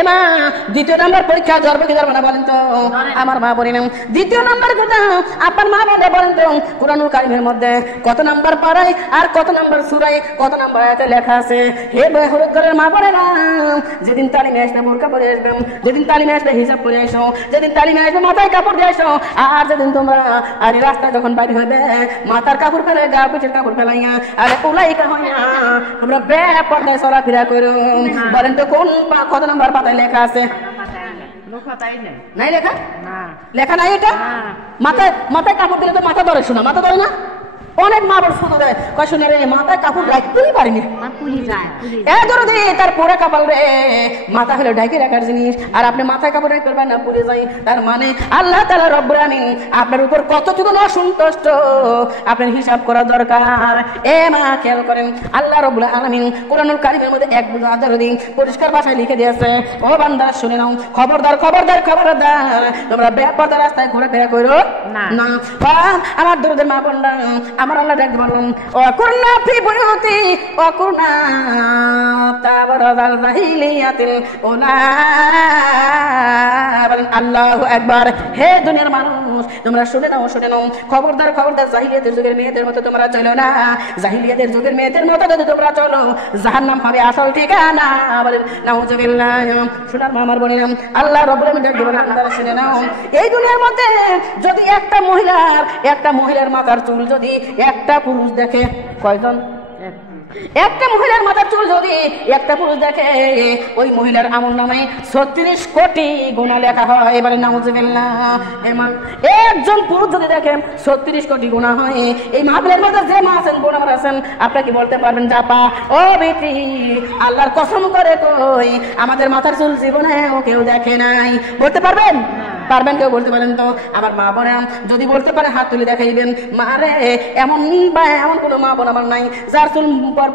এমা দ্বিতীয় নাম্বার পরীক্ষা ধরবে কি ধরবে না বলেন তো? আমার মা বলি না। দ্বিতীয় নাম্বার কথা আপনার মা বলে বলেন তো, কুরআনুল কারীমের মধ্যে কত নাম্বার পারায় আর কত নাম্বার সূরায় কত নাম্বার আয়াতে লেখা আছে? হে বেহুরকরের মা বলে না, যেদিন তালিমে আসবে বোরকা পরে আসবে, যেদিন তালিমে আসবে হিজাব পরে আসো, যেদিন তালিমে আসবে মাথায় কাপড় দিয়ে আসো, আর যেদিন তোমরা আর রাস্তায় যখন বাইরে হবে মাথার কাপড় ফেলে গা পিঠের কাপড় ফেলাইয়া আরে উলাইকা হইয়া তোমরা বেপরদায় চলাফেরা করো। বলেন তো কোন কত নাম্বার পাতায় লেখা আছে? নাই লেখা, লেখা নাই। এটা মাথায় মাথায় কাপড় দিলে তো মাথা ধরে, শোনা মাথা ধরে না? অনেক মা বড় শুধু দেয় কয় শুনে রে মাথায় কাপড় রাখতেই পারিনি, তার পোড়া কাপড় রে মাথা হলো ঢাকি রাখার জিনিস, আর আপনি মাথায় কাপড় রাখতে পারবেন না, পুড়ে যায়। তার মানে আল্লাহ তাআলা রব্বুল আমিন আপনার উপর কতটুকু অসন্তুষ্ট আপনার হিসাব করা দরকার। এ মা খেয়াল করেন, আল্লাহ রব্বুল আমিন কুরআনুল কারীমের মধ্যে এক হাজার দিন পরিষ্কার ভাষায় লিখে দিয়েছে, ও বান্দা শুনে নাও, খবরদার খবরদার খবরদার তোমরা বেপরদা রাস্তায় ঘোরাফেরা করো না। আমার দরদের মা বোনরা, আমার আল্লাহ ডাক বলুন ওয়াকুরনা ফি বুয়ুতি ওয়াকুরনা তাবারাদাল জাহিলিয়াতিল উলা। বলেন আল্লাহু আকবার। হে দুনিয়ার মানুষ তোমরা শুনে নাও, শুনে নাও, খবরদার খবরদার জাহিলিয়াতের যুগের মেয়েদের মতো তোমরা চলো না। জাহিলিয়াতের যুগের মেয়েদের মতো যদি তোমরা চলো জাহান্নাম হবে আসল ঠিকানা। বলেন নাউজুবিল্লাহ। শোনার মা আমার বোনেরা, আল্লাহ রাব্বুল আমিন ডাক দিবেন আপনারা শুনে নাও, এই দুনিয়ার মধ্যে যদি একটা মহিলার মাথার চুল যদি একটা পুরুষ দেখে, কয়জন? একটা মহিলার মাথার চুল যদি একটা পুরুষ দেখে ওই মহিলার আমলনামায় 36 কোটি গুনাহ লেখা হয়। এবারে নাউজুবিল্লাহ। একজন পুরুষ যদি দেখে 36 কোটি গুনাহ হয়। এই মাহফিলের মধ্যে যে মা আছেন বোন আমার আছেন, আপনি কি বলতে পারবেন জাপা ও বেটি আল্লাহর কসম করে কই আমাদের মাথার চুল জীবনেও কেউ দেখে নাই? বলতে পারবেন? পারবেন? কেউ বলতে পারেন তো? আমার মা বোন যদি বলতে পারে হাত তুলে দেখাইবেন। মারে এমন কোনো মা বোন আমার নাই যার চুল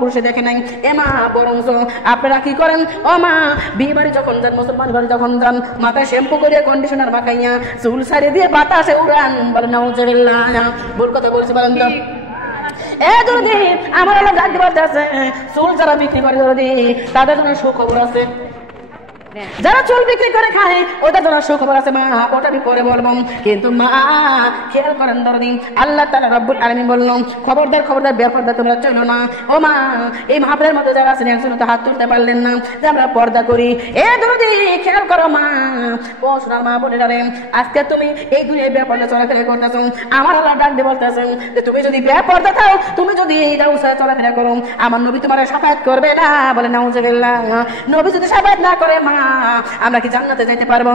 পুরুষে দেখে নাই। এ মা বরঞ্চ আপনারা কি করেন, ও মা বিয়ে বাড়ি যখন যান, মুসলমান বাড়ি যখন যান, মাথায় শ্যাম্পু করিয়া কন্ডিশনার মাখাইয়া চুল সারিয়ে দিয়ে বাতাসে উড়ান। বলেন নাউজুবিল্লাহ। ভুল কথা বলছি বলেন তো? যদি আমার আল্লাহ ডাক দিতে আছে, চুল যারা বিক্রি করে যদি তাদের জন্য সুখবর আছে। যারা চুল বিক্রি করে খায় ওদের জন্য সুখবর আছে মা, ওটা আমি পরে বলবো। কিন্তু মা খেয়াল করেন দরদি, আল্লাহ তাআলা রব্বুল আলামিন বললেন খবরদার খবরদার বেপরদা তোমরা চলো না। ও মা এই মাহফিলের মধ্যে যারা আছেন একজন তো হাত তুলতে পারলেন না যে আমরা পর্দা করি। এ দরদি খেয়াল করো মা, ও সোনার মা বোনেরা, আজকে তুমি এই দুনিয়ায় বেপরদা চলাফেরা করতেছ, আমার আল্লাহ ডাক দিয়ে বলতেছেন যে তুমি যদি বেপরদা থাও, তুমি যদি চলাফেরা করো, আমার নবী তোমার শাফায়াত করবে না। বলে নাউজুবিল্লাহ। নবী যদি শাফায়াত না করে মা আমরা কি জান্নাতে যাইতে পারবো?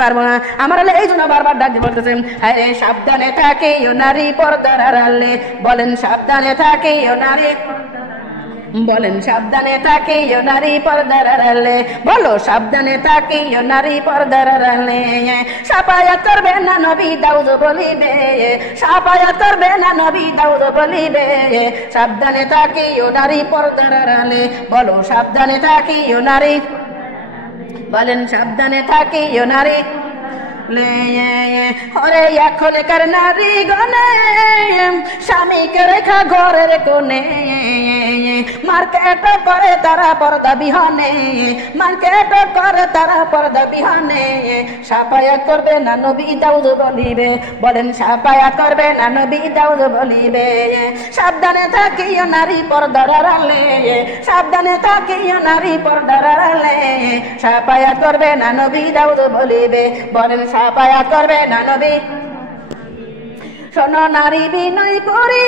পারবো না। আমার আল্লাহ এই জন্য বারবার ডাক দিয়ে বলতেছেন আরে সাবধানে থাকিও নারী পর্দার আড়ালে। বলেন সাবধানে থাকিও নারী, বলেন সাবধানে থাকিও নারী পর্দার আড়ালে। বলো সাবধানে থাকিও নারী পর্দার আড়ালে। শাফায়াত করবে না নবী দাউদ বলিবে, শাফায়াত করবে না নবী দাউদ বলিবে। সাবধানে থাকিও নারী পর্দার আড়ালে। বলো সাবধানে থাকিও নারী, বলেন সাবধানে থাকিও নারী। ওরে এখনকার নারী গনে স্বামীকে রেখা ঘরের কোণে, মার্কেট করে তারা পর্দা বিহনে, মার্কেট করে তারা পর্দা বিহনে। শাফায়াত করবে না নবী দাউদ বলিবে। বলেন শাফায়াত করবে না নবী দাউদ বলিবে। সাবধানে থাকিও নারী পর্দার আড়ালে, সাবধানে থাকিও নারী পর্দার আড়ালে। শাফায়াত করবে না নবী দাউদ বলিবে। বলেন শাফায়াত করবে না নবী। শোনো নারী বিনয় করি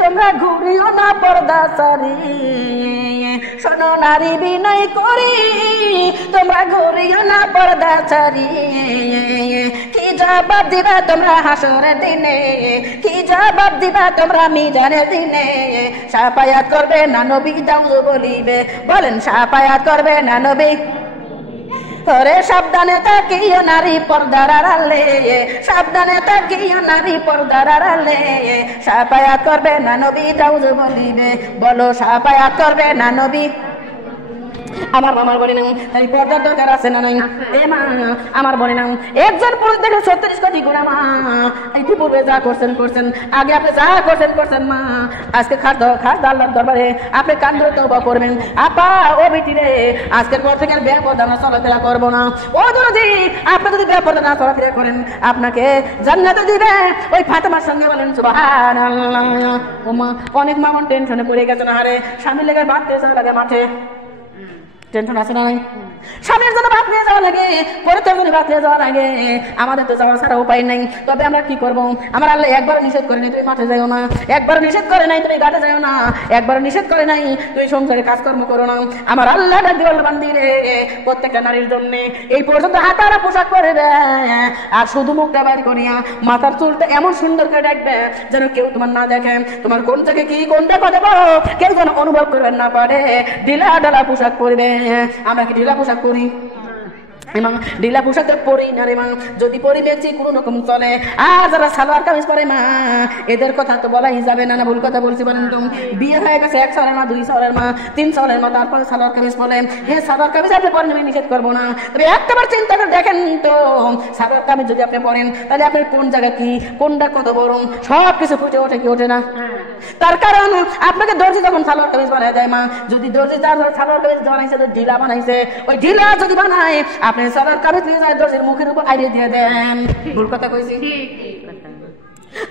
তোমরা ঘুরিও না পর্দা সারি। শোনো নারী বিনয় করি তোমরা ঘুরিও না পর্দা সারি। কি জবাব দিবা তোমরা হাসরের দিনে, কি জবাব দিবা তোমরা মিজানের দিনে। শাফায়াত করবে না নবী দাউদ বলিবে। বলেন শাফায়াত করবে না নবী। ওরে সাবধানে থাকিও নারী পর্দার আড়ালে, সাবধানে থাকিও নারী পর্দার আড়ালে। শাফায়াত করবে না নবী দাউদ বলিবে। বলো শাফায়াত করবে না নবী। আমার মামার বলে না তাই পর্দার দরকার আছে না নাই? এ মা আমার বলে না একজন পুরুষ দেখে 36 কোটি গুণা মা ইতিপূর্বে যা করছেন করছেন, আগে আপনি যা করছেন মা, আজকে খাস আল্লাহর দরবারে আপনি কান ধরে তওবা করবেন। আপা ও বেটি রে, আজকের পর থেকে বেপরদা না চলাফেরা করবো না। ও দরদি আপনি যদি বেপরদা না চলাফেরা করেন আপনাকে জান্নাতে দিবে ওই ফাতেমার সঙ্গে। বলেন সুবহানাল্লাহ। ও মা অনেক মা টেনশনে পড়ে গেছে না, হারে স্বামী লেগে বাঁধতে যাওয়া লাগে মাঠে, টেনশন আছে না নাই? স্বামীর জন্য ভাত নিয়ে যাওয়া লাগে, পরিত্যাগ জন্য ভাত নিয়ে যাওয়া লাগে, আমাদের তো যাওয়ার ছাড়া উপায় নেই। তবে আমরা কি করবো? আমার আল্লাহ একবার নিষেধ করে নাই তুমি মাঠে যাও না, একবার নিষেধ করে নাই তুমি ঘাটে যাও না, একবার নিষেধ করে নাই তুমি সংসারে কাজকর্ম করো না। আমার আল্লাহ বান্দি রে প্রত্যেকটা নারীর জন্য এই পর্যন্ত হাতারা পোশাক পরবে আর শুধু মুখটা বাইর করিয়া মাথার চুলটা এমন সুন্দর করে রাখবে যেন কেউ তোমার না দেখে, তোমার কোন থেকে কি কোনটা কথা বলো কেউ যেন অনুভব করবেন না পারে। ঢিলা ঢালা পোশাক পরবে। আমরা কি ঢিলা পোশাক পরি? এবং ঢিলা পোশাক পরি না রে মা, যদি পরি দেখছি কোনো রকম চলে। আর যারা সালোয়ার কামিজ পরে মা এদের কথা তো বলাই যাবে না, না ভুল কথা বলছি বলেন তো? বিয়ে হয়ে গেছে 1 সালের মা 2 সালের মা 3 সালের মা, তারপরে সালোয়ার কামিজ পরে। হ্যাঁ সালোয়ার কামিজ আপনি পরেন আমি নিষেধ করবো না, তবে একটাবার চিন্তা করে দেখেন তো সালোয়ার কামিজ যদি আপনি পরেন তাহলে আপনার কোন জায়গা কি কোনটা কত বড় সব কিছু ফুটে ওঠে কি ওঠে না? তার কারণ আপনাকে দর্জি যখন সালোয়ার কামিজ বানায় দেয় মা, যদি দর্জি তার সালোয়ার কামিজ বানাইছে তো ঢিলা বানাইছে, ওই ঢিলা যদি বানায় আপনি সালোয়ার কামিজ নিয়ে যায় দর্জির মুখের উপর আইডিয়া দিয়ে দেন। ভুল কথা কইছি?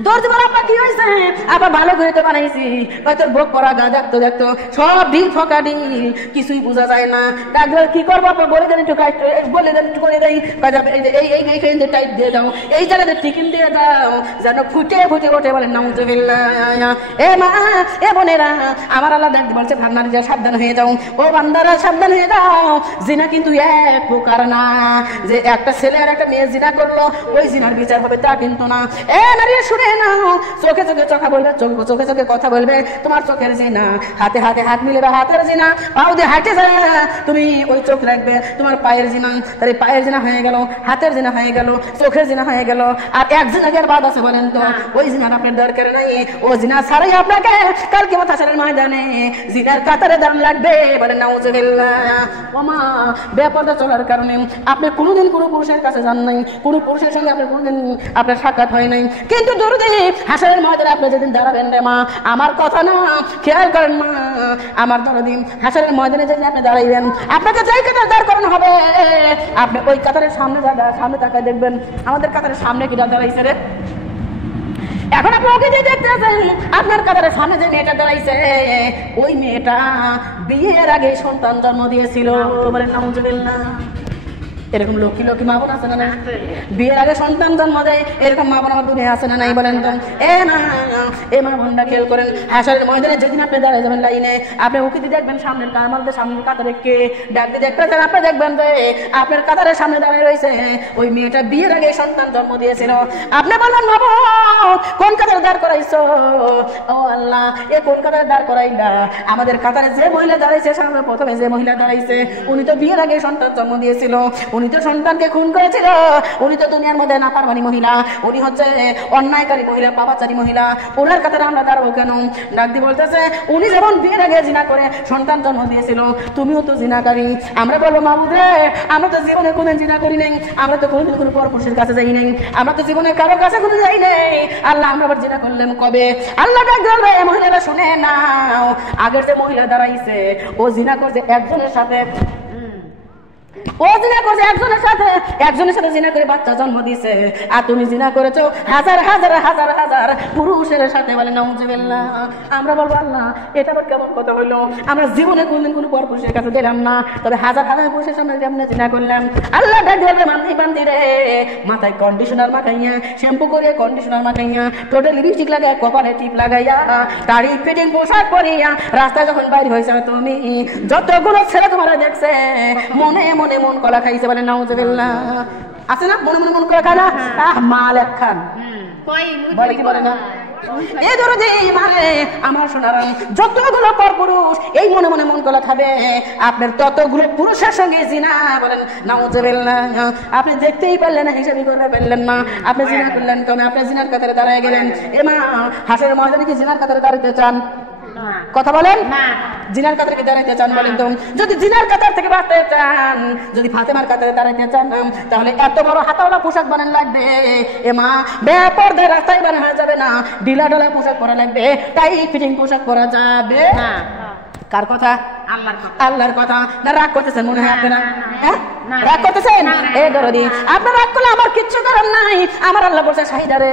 দর্জি বলা আপনার কি হয়েছে? আবার ভালো করে তো বানাইছি, হয়তো বুক পরা গা দেখতো দেখতো সব ঢিল ফকা ঢিল, কিছুই বোঝা যায় না। ডাক্তার কি করবো আপনার বলে দেন একটু বলে দেন একটু করে দেয় এই টাইট দিয়ে দাও, এই জায়গাতে টিকিন দিয়ে দাও যেন ফুটে ফুটে ওঠে। বলেন নাউজুবিল্লাহ। এ মা এ বোনেরা আমার আল্লাহ দেখতে বলছে ভান্ডারীরা সাবধান হয়ে যাও, ও বান্দারা সাবধান হয়ে যাও। জিনা কিন্তু এক প্রকার না যে একটা ছেলে আর একটা মেয়ে জিনা করলো ওই জিনার বিচার হবে তা কিন্তু না। এ নারী শুনে নাও, চোখে চোখে কথা বলবে, চোখে চোখে কথা বলবে, তোমার চোখের জিনা, হাতে হাতে হাত মিলেবে হাতের জিনা, পাও দিয়ে হাঁটে যায় তুমি ওই চোখ রাখবে তোমার পায়ের জিনা, তাহলে পায়ের জিনা হয়ে গেল, হাতের জিনা হয়ে গেল, চোখের জিনা হয়ে গেল। আর এক জিনাকের বাদ আছে বলেন তো? ওই জিনার আপনার দরকার নেই, ও জিনা ছাড়াই আপনাকে কালকে মাথার ময়দানে জিনার কাতারে দাম লাগবে। বলেন নাউজুবিল্লাহ। ও মা বেপরদা চলার কারণে আপনি কোনোদিন কোনো পুরুষের কাছে যান নাই, কোনো পুরুষের সঙ্গে আপনি কোনোদিন আপনার সাক্ষাৎ হয় নাই, কিন্তু দরুদে হাসরের ময়দানে আপনি যেদিন দাঁড়াবেন রে মা, আমার কথা না খেয়াল করেন মা, আমার দরদি হাসরের ময়দানে যেদিন আপনি দাঁড়াইবেন আপনাকে যেই কাতারে দাঁড় করানো হবে আপনি ওই কাতারের সামনে তাকায় দেখবেন আমাদের কাতারের সামনে কি দাঁড়াইছে রে। এখন আপনি ওকে যে দেখতে আছেন আপনার কাতারের সামনে যে মেয়েটা দাঁড়াইছে ওই মেয়েটা বিয়ের আগে সন্তান জন্ম দিয়েছিল। বলেন নাউজুবিল্লাহ। এরকম লক্ষ্মী লক্ষ্মী মা বোন আছে না নাই? বিয়ের আগে সন্তান জন্ম দেয় এরকম মা বোন আমার দুনিয়া আছে না নাই? বলেন তো? এ মা বোনটা খেয়াল করেন হাসরের ময়দানে যেদিন আপনি দাঁড়ায় যাবেন লাইনে আপনি উকি দিয়ে দেখবেন সামনের আমাদের সামনের কাতারে কে ডাক দিয়ে দেখতেছেন, আপনি দেখবেন যে আপনার কাতারের সামনে দাঁড়িয়ে রয়েছে ওই মেয়েটা বিয়ের আগে সন্তান জন্ম দিয়েছিল। আপনি বলবেন মা বোন কোন কাতারে দাঁড় করাইছো? ও আল্লাহ এ কোন কাতারে দাঁড় করাইলা? আমাদের কাতারে যে মহিলা দাঁড়াইছে সামনে প্রথমে যে মহিলা দাঁড়াইছে উনি তো বিয়ের আগে সন্তান জন্ম দিয়েছিল, উনি তো সন্তানকে খুন করেছিল, উনি তো দুনিয়ার মধ্যে নাফরমানি মহিলা, উনি হচ্ছে অন্যায়কারী মহিলা, পাপাচারী মহিলা, ওনার কাতারে আমরা দাঁড়াবো কেন? ডাকদি বলতেছে উনি যেমন বিয়ের আগে জিনা করে সন্তান জন্ম দিয়েছিল তুমিও তো জিনাকারী। আমরা বলবো মাহবুব রে আমরা তো জীবনে কোনদিন জিনা করি নাই, আমরা তো কোনদিন কোনো পরপুরুষের কাছে যাই নাই, আমরা তো জীবনে কারোর কাছে কোনো যাই নাই, আল্লাহ আমরা আবার জিনা করলাম কবে? আল্লাহ ডাক বলবে মহিলারা শুনে নাও, আগের যে মহিলা দাঁড়াইছে ও জিনা করছে একজনের সাথে, ও জিনা করছে একজনের সাথে জিনা করে বাচ্চা জন্ম দিয়েছে, আর তুমি জিনা করেছো হাজার হাজার হাজার হাজার পুরুষের সাথে। বলে নাউজুবিল্লাহ। আমরা বলবো আল্লাহ এটা আবার কেমন কথা হইলো? আমরা জীবনে কোনদিন কোনো পরপুরুষের কাছে দিলাম না, তবে হাজার হাজার পুরুষের সামনে যেমন জিনা করলাম। আল্লাহ ডাক বলবে বান্দি রে মাথায় কন্ডিশনার মাখাইয়া, শ্যাম্পু করে কন্ডিশনার মাখাইয়া, টোটাল লিপস্টিক লাগাই, কপালে টিপ লাগাইয়া, দাড়ি ফিটিং পোশাক পরিয়া রাস্তায় যখন বাইরে হয়েছে তুমি যতগুলো ছেলে তোমার দেখছে মনে মনে মন কলা খাইছে। বলে নাউজুবিল্লাহ। আছে না মনে মনে মন কলা খায় না? মাল এক খান বলে কি বলে না? এই দরদি মানে আমার সোনারা যতগুলো পরপুরুষ এই মনে মনে মন কলা খাবে আপনার ততগুলো পুরুষের সঙ্গে জিনা। বলেন নাউজুবিল্লাহ। আপনি দেখতেই পারলেন না, হিসাবই করে পারলেন না, আপনি জিনা করলেন কেন? আপনি জিনার কাতারে দাঁড়ায় গেলেন। এ মা হাসরের ময়দানে কি জিনার কাতারে দাঁড়াতে চান? কথা বলেন জিনার কাতার থেকে দাঁড়াইতে চান বলেন তো? যদি জিনার কাতার থেকে বাঁচতে চান, যদি ফাতেমার কাতারে দাঁড়াইতে চান, তাহলে এত বড় হাতাওয়ালা পোশাক বানান লাগবে। এ মা বেপরদায় রাস্তায় বানা হয়ে যাবে না, ঢিলা ঢালা পোশাক পরা লাগবে, টাইট ফিটিং পোশাক পরা যাবে না। কার কথা? আল্লাহর কথা। না রাগ করতেছেন মনে হয় আপনারা? রাগ করতেছেন? এ দরদি আপনার রাগ করলে আমার কিচ্ছু করার নাই। আমার আল্লাহ বলছে শাহিদারে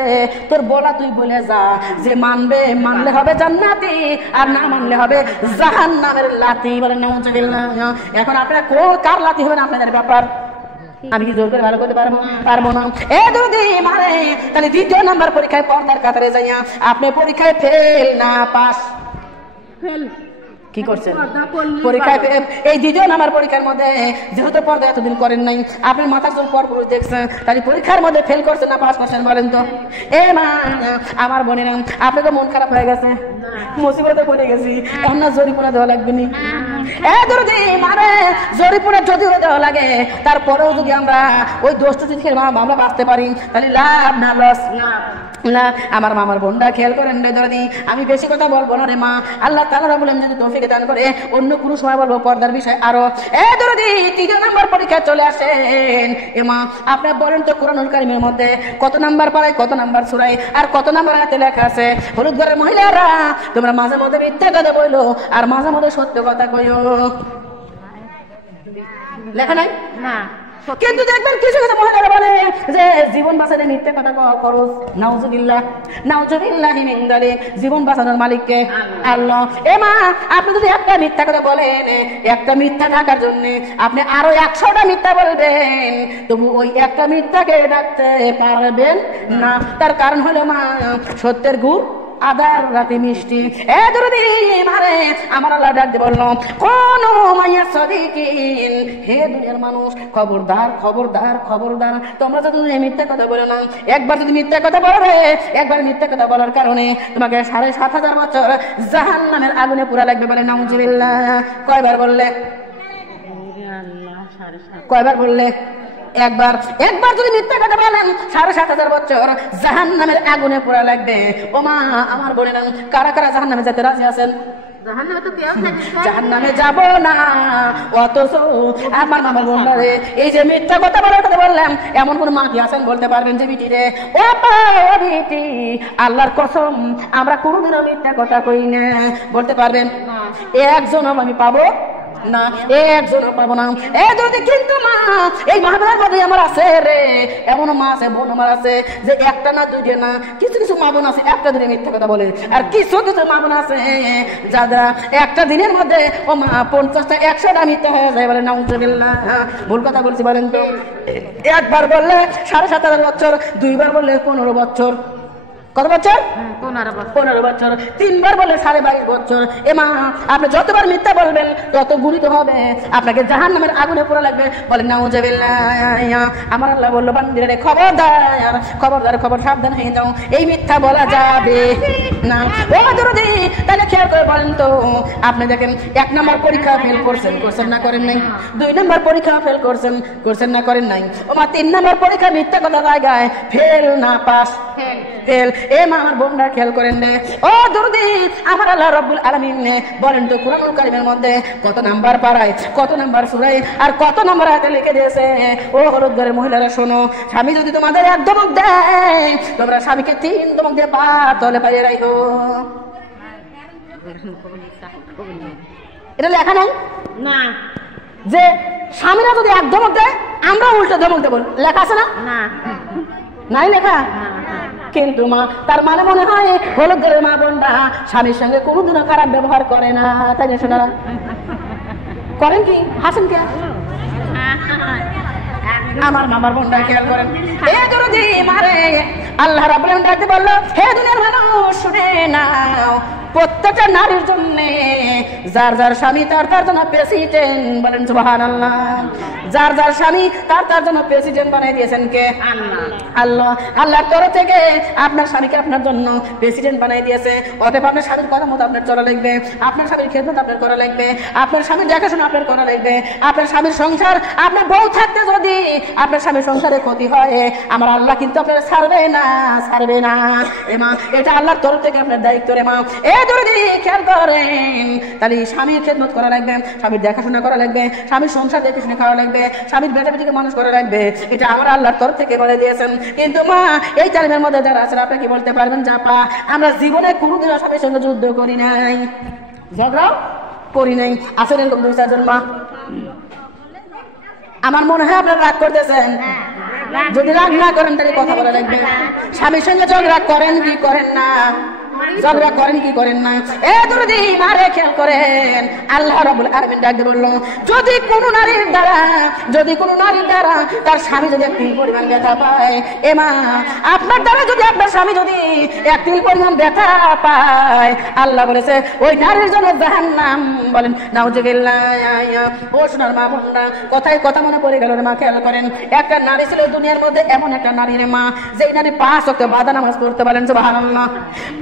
তোর বলা তুই বলে যা, যে মানবে মানলে হবে জান্নাতি, আর না মানলে হবে জাহান্নামের লাতি। বলেন নাউজুবিল্লাহ। এখন আপনারা কার লাতি হবেন আপনাদের ব্যাপার, আমি কি জোর করে ভালো করতে পারবো না। এ দুদি মারে তাহলে দ্বিতীয় নাম্বার পরীক্ষায় পর্দার কাতারে যাইয়া আপনি পরীক্ষায় ফেল না পাস, কি করছেন পরীক্ষায়? এই দ্বিতীয় নাম্বার পরীক্ষার মধ্যে যেহেতু পর্দা এতদিন করেন নাই, আপনার মাথার চুল পর পুরুষ দেখছেন, তাহলে পরীক্ষার মধ্যে ফেল করছেন না পাস করছেন বলেন তো? এ মা আমার বোনেরা আপনাকে মন খারাপ হয়ে গেছে, মুসিবতে পড়ে গেছি, এখন না জরিমানা দেওয়া লাগবে নি? এ দুদি মানে জরিমানা যদিও দেওয়া লাগে, তারপরেও যদি আমরা ওই দোষটা থেকে আমরা বাঁচতে পারি তাহলে লাভ না লস না। আমার মামার বোনটা খেয়াল করেন রে দরদি, আমি বেশি কথা বলবো না রে মা। আল্লাহ তাআলা বলেন যদি তৌফিক দান করে অন্য কোনো সময় বলবো পর্দার বিষয় আরো। এ দরদি তৃতীয় নাম্বার পরীক্ষা চলে আসেন। এ মা আপনি বলেন তো কোরআনুল কারীমের মধ্যে কত নাম্বার পারায়, কত নাম্বার সূরায়, আর কত নাম্বার আয়াতে লেখা আছে হলুদ ঘরের মহিলারা তোমরা মাঝে মধ্যে মিথ্যা কথা বলো আর মাঝে মধ্যে সত্য কথা কইও? লেখা নাই না। কিন্তু দেখবেন কিছু কিছু মহিলারা বলে যে জীবন বাঁচাতে মিথ্যে কথা করো। নাউজুবিল্লাহ নাউজুবিল্লাহি মিন যালিক। জীবন বাঁচানোর মালিক কে? আল্লাহ। এ মা আপনি যদি একটা মিথ্যা কথা বলেন, একটা মিথ্যা ঢাকার জন্য আপনি আরো 100টা মিথ্যা বলবেন, তবু ওই একটা মিথ্যাকে ঢাকতে পারবেন না। তার কারণ হলো মা সত্যের গুড় আদার রাতে মিষ্টি। এ দরদি মারে আমার আল্লাহ ডাকতে বললো কোন মাইয়া সাদিকিন, হে দুনিয়ার মানুষ খবরদার খবরদার খবরদার, তোমরা যদি মিথ্যা কথা বলো না, একবার যদি মিথ্যা কথা বলবে, একবার মিথ্যা কথা বলার কারণে তোমাকে ৭,৫০০ বছর জাহান্নামের আগুনে পুরা লাগবে। বলে নাউজুবিল্লাহ। কয়বার বললে? কয়বার বললে? একবার। একবার যদি মিথ্যা কথা বলেন ৭,৫০০ বছর জাহান্নামের আগুনে পোড়া লাগবে। ও মা আমার বোনেরা কারা কারা জাহান্নামে যেতে রাজি আছেন? জাহান্নামে যাব না, অথচ আমার মামা বোনরা রে এই যে মিথ্যা কথা বলার কথা বললাম, এমন কোন মা কি আছেন বলতে পারবেন যে বিটি রে ও বিটি আল্লাহর কসম আমরা কোনোদিনও মিথ্যা কথা কই না? বলতে পারবেন? একজনও আমি পাবো না, একজনও পাবো না। এ যদি কিন্তু মা এই মাহফিলের মধ্যে আমার আছে রে, এমন মা আছে, বোন আমার আছে যে একটা না দুইটা না, কিছু কিছু মা বোন আছে একটা দিনে মিথ্যা কথা বলে, আর কিছু কিছু মা বোন আছে যারা একটা দিনের মধ্যে ও মা 50টা 100টা মিথ্যা হয়ে যায়। বলে নাউজুবিল্লাহ। ভুল কথা বলছি বলেন তো? একবার বললে ৭,৫০০ বছর, দুইবার বললে 15 বছর। কত বছর? 15 বছর। তিনবার বলে 22.5 বছর। এ মা আপনি যতবার মিথ্যা বলবেন তত গুণিত হবে, আপনাকে জাহান্নামের আগুনে পোড়া লাগবে। বলে নাউজুবিল্লাহ। আমার আল্লাহ বললো বান্দিরে খবরদার খবরদার, খবর সাবধান হয়ে যাও, এই মিথ্যা বলা যাবে না। ও দরদি তাহলে খেয়াল করে বলেন তো, আপনি দেখেন 1 নাম্বার পরীক্ষা ফেল করছেন, করছেন না করেন নাই? 2 নাম্বার পরীক্ষা ফেল করছেন, করছেন না করেন নাই? ও মা 3 নাম্বার পরীক্ষা মিথ্যা কথা জায়গায় ফেল না পাস? ফেল। এ মা আমার বোনরা খেয়াল করেন রে। ও দরদি আমার আল্লাহ রাব্বুল আলামিন বলেন তো কোরআনুল কারীমের মধ্যে কত নাম্বার পারায়, কত নাম্বার সূরায়, আর কত নাম্বার আয়াতে লিখে দিয়েছে? ও হলুদ ঘরের মহিলারা শোনো, স্বামী যদি তোমাদের 1 ধমক দেয়, তোমরা স্বামীকে 3 ধমক দিয়ে পা তলে পাইয়ে রাখো। এটা লেখা নাই না যে স্বামীরা যদি 1 ধমক দেয় আমরা উল্টো ধমক দেব? লেখা আছে না? নাই লেখা। কিন্তু মা তার মানে মনে হয় হলুদ ঘরের মা বোনরা স্বামীর সঙ্গে কোনোদিনও খারাপ ব্যবহার করে না, তাই না শোনারা? করেন কি? হাসেন কে? আমার মামার বোনরা খেয়াল করেন। এ দরদি মারে আল্লাহ রাব্বুল আলামিন বলল হে দুনিয়ার মানুষ শুনে নাও, প্রত্যেকটা নারীর জন্য যার যার স্বামী তার জন্য প্রেসিডেন্ট, বলেন সুবহানাল্লাহ। যার যার স্বামী তার জন্য প্রেসিডেন্ট বানিয়ে দিয়েছেন কে? আল্লাহ। আল্লাহর তরফ থেকে আপনার স্বামীকে আপনার জন্য প্রেসিডেন্ট বানিয়ে দিয়েছে। অতএব আপনার স্বামীর কথা মতো আপনার চলা লাগবে, আপনার স্বামীর খেদমত আপনার করা লাগবে, আপনার স্বামীর দেখাশোনা আপনার করা লাগবে। আপনার স্বামীর সংসার, আপনার বউ থাকতে যদি আপনার স্বামীর সংসারে ক্ষতি হয়, আমার আল্লাহ কিন্তু আপনার ছাড়বে না, ছাড়বে না। মা, এটা আল্লাহর তরফ থেকে আপনার দায়িত্ব রে মা। যদি খেয়াল করেন তাহলে স্বামীর খেদমত করা লাগবে, স্বামীর দেখাশোনা করা লাগবে, স্বামীর সংসার দেখে শুনে খাওয়া লাগবে, স্বামীর বেটা বেটিকে মানুষ করা লাগবে। এটা আমার আল্লাহর তরফ থেকে বলে দিয়েছেন। কিন্তু মা, এই তালিমের মধ্যে যারা আছেন আপনি কি বলতে পারবেন? জাপা, আমরা জীবনে কোনোদিন স্বামীর সঙ্গে যুদ্ধ করি নাই, ঝগড়াও করি নাই। আসলে এরকম 2-4 জন মা। আমার মনে হয় আপনারা রাগ করতেছেন। যদি রাগ না করেন তাহলে কথা বলা লাগবে। স্বামীর সঙ্গে ঝগড়া করেন কি করেন না? ঝগড়া করেন কি করেন না? যদি মারে খেয়াল করেন, আল্লাহ রাব্বুল আলামিন ডাক দিয়ে বলল, যদি কোনো নারীর দ্বারা তার স্বামী যদি একটি পরিমাণ ব্যথা পায়, মা, আপনার দ্বারা যদি আপনার স্বামী যদি একটি পরিমাণ ব্যথা পায়, আল্লাহ বলেছে ওই নারীর জন্য জাহান্নাম। বলেন নাউজুবিল্লাহ। ও সোনার মা বোনরা, কথায় কথা মনে পড়ে গেল রে মা। খেয়াল করেন, একটা নারী ছিল দুনিয়ার মধ্যে, এমন একটা নারী রে মা, যেই নারী 5 ওয়াক্ত বাদা নামাজ পড়তে। বলেন সুবহানাল্লাহ।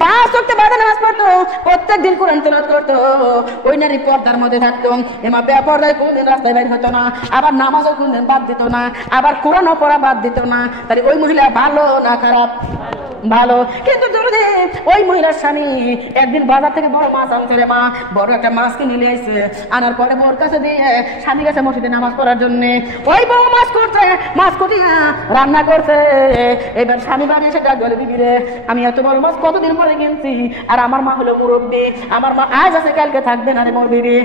5 ওয়াক্ত বাদা নামাজ পড়তো, প্রত্যেকদিন কোরআন তেলাওয়াত করতো। ওই নারী পর্দার মধ্যে থাকতো। মা, বেপরদায় কোনদিন রাস্তায় বাইর হতো না, আবার নামাজও কোনদিন বাদ দিত না, আবার কোরআনও পড়া বাদ দিত না। তাহলে ওই মহিলা ভালো না খারাপ? ভালো। কিন্তু যদি ওই মহিলার স্বামী একদিন বাজার থেকে বড় মাছ আনছে রে মা, বড় একটা মাছ কিনে নিয়ে আসছে, আনার পরে বউর কাছে দিয়ে স্বামী গেছে মসজিদে নামাজ পড়ার জন্য। ওই বউ মাছ করছে, মাছ কুটিয়া রান্না করছে। এবার স্বামী বাড়ি এসে ডাক বলে, বিবি রে, আমি এত বড় মাছ কতদিন পরে কিনছি, আর আমার মা হলো মুরব্বী, আমার মা আজ আছে কালকে থাকবে না রে মোর বিবি।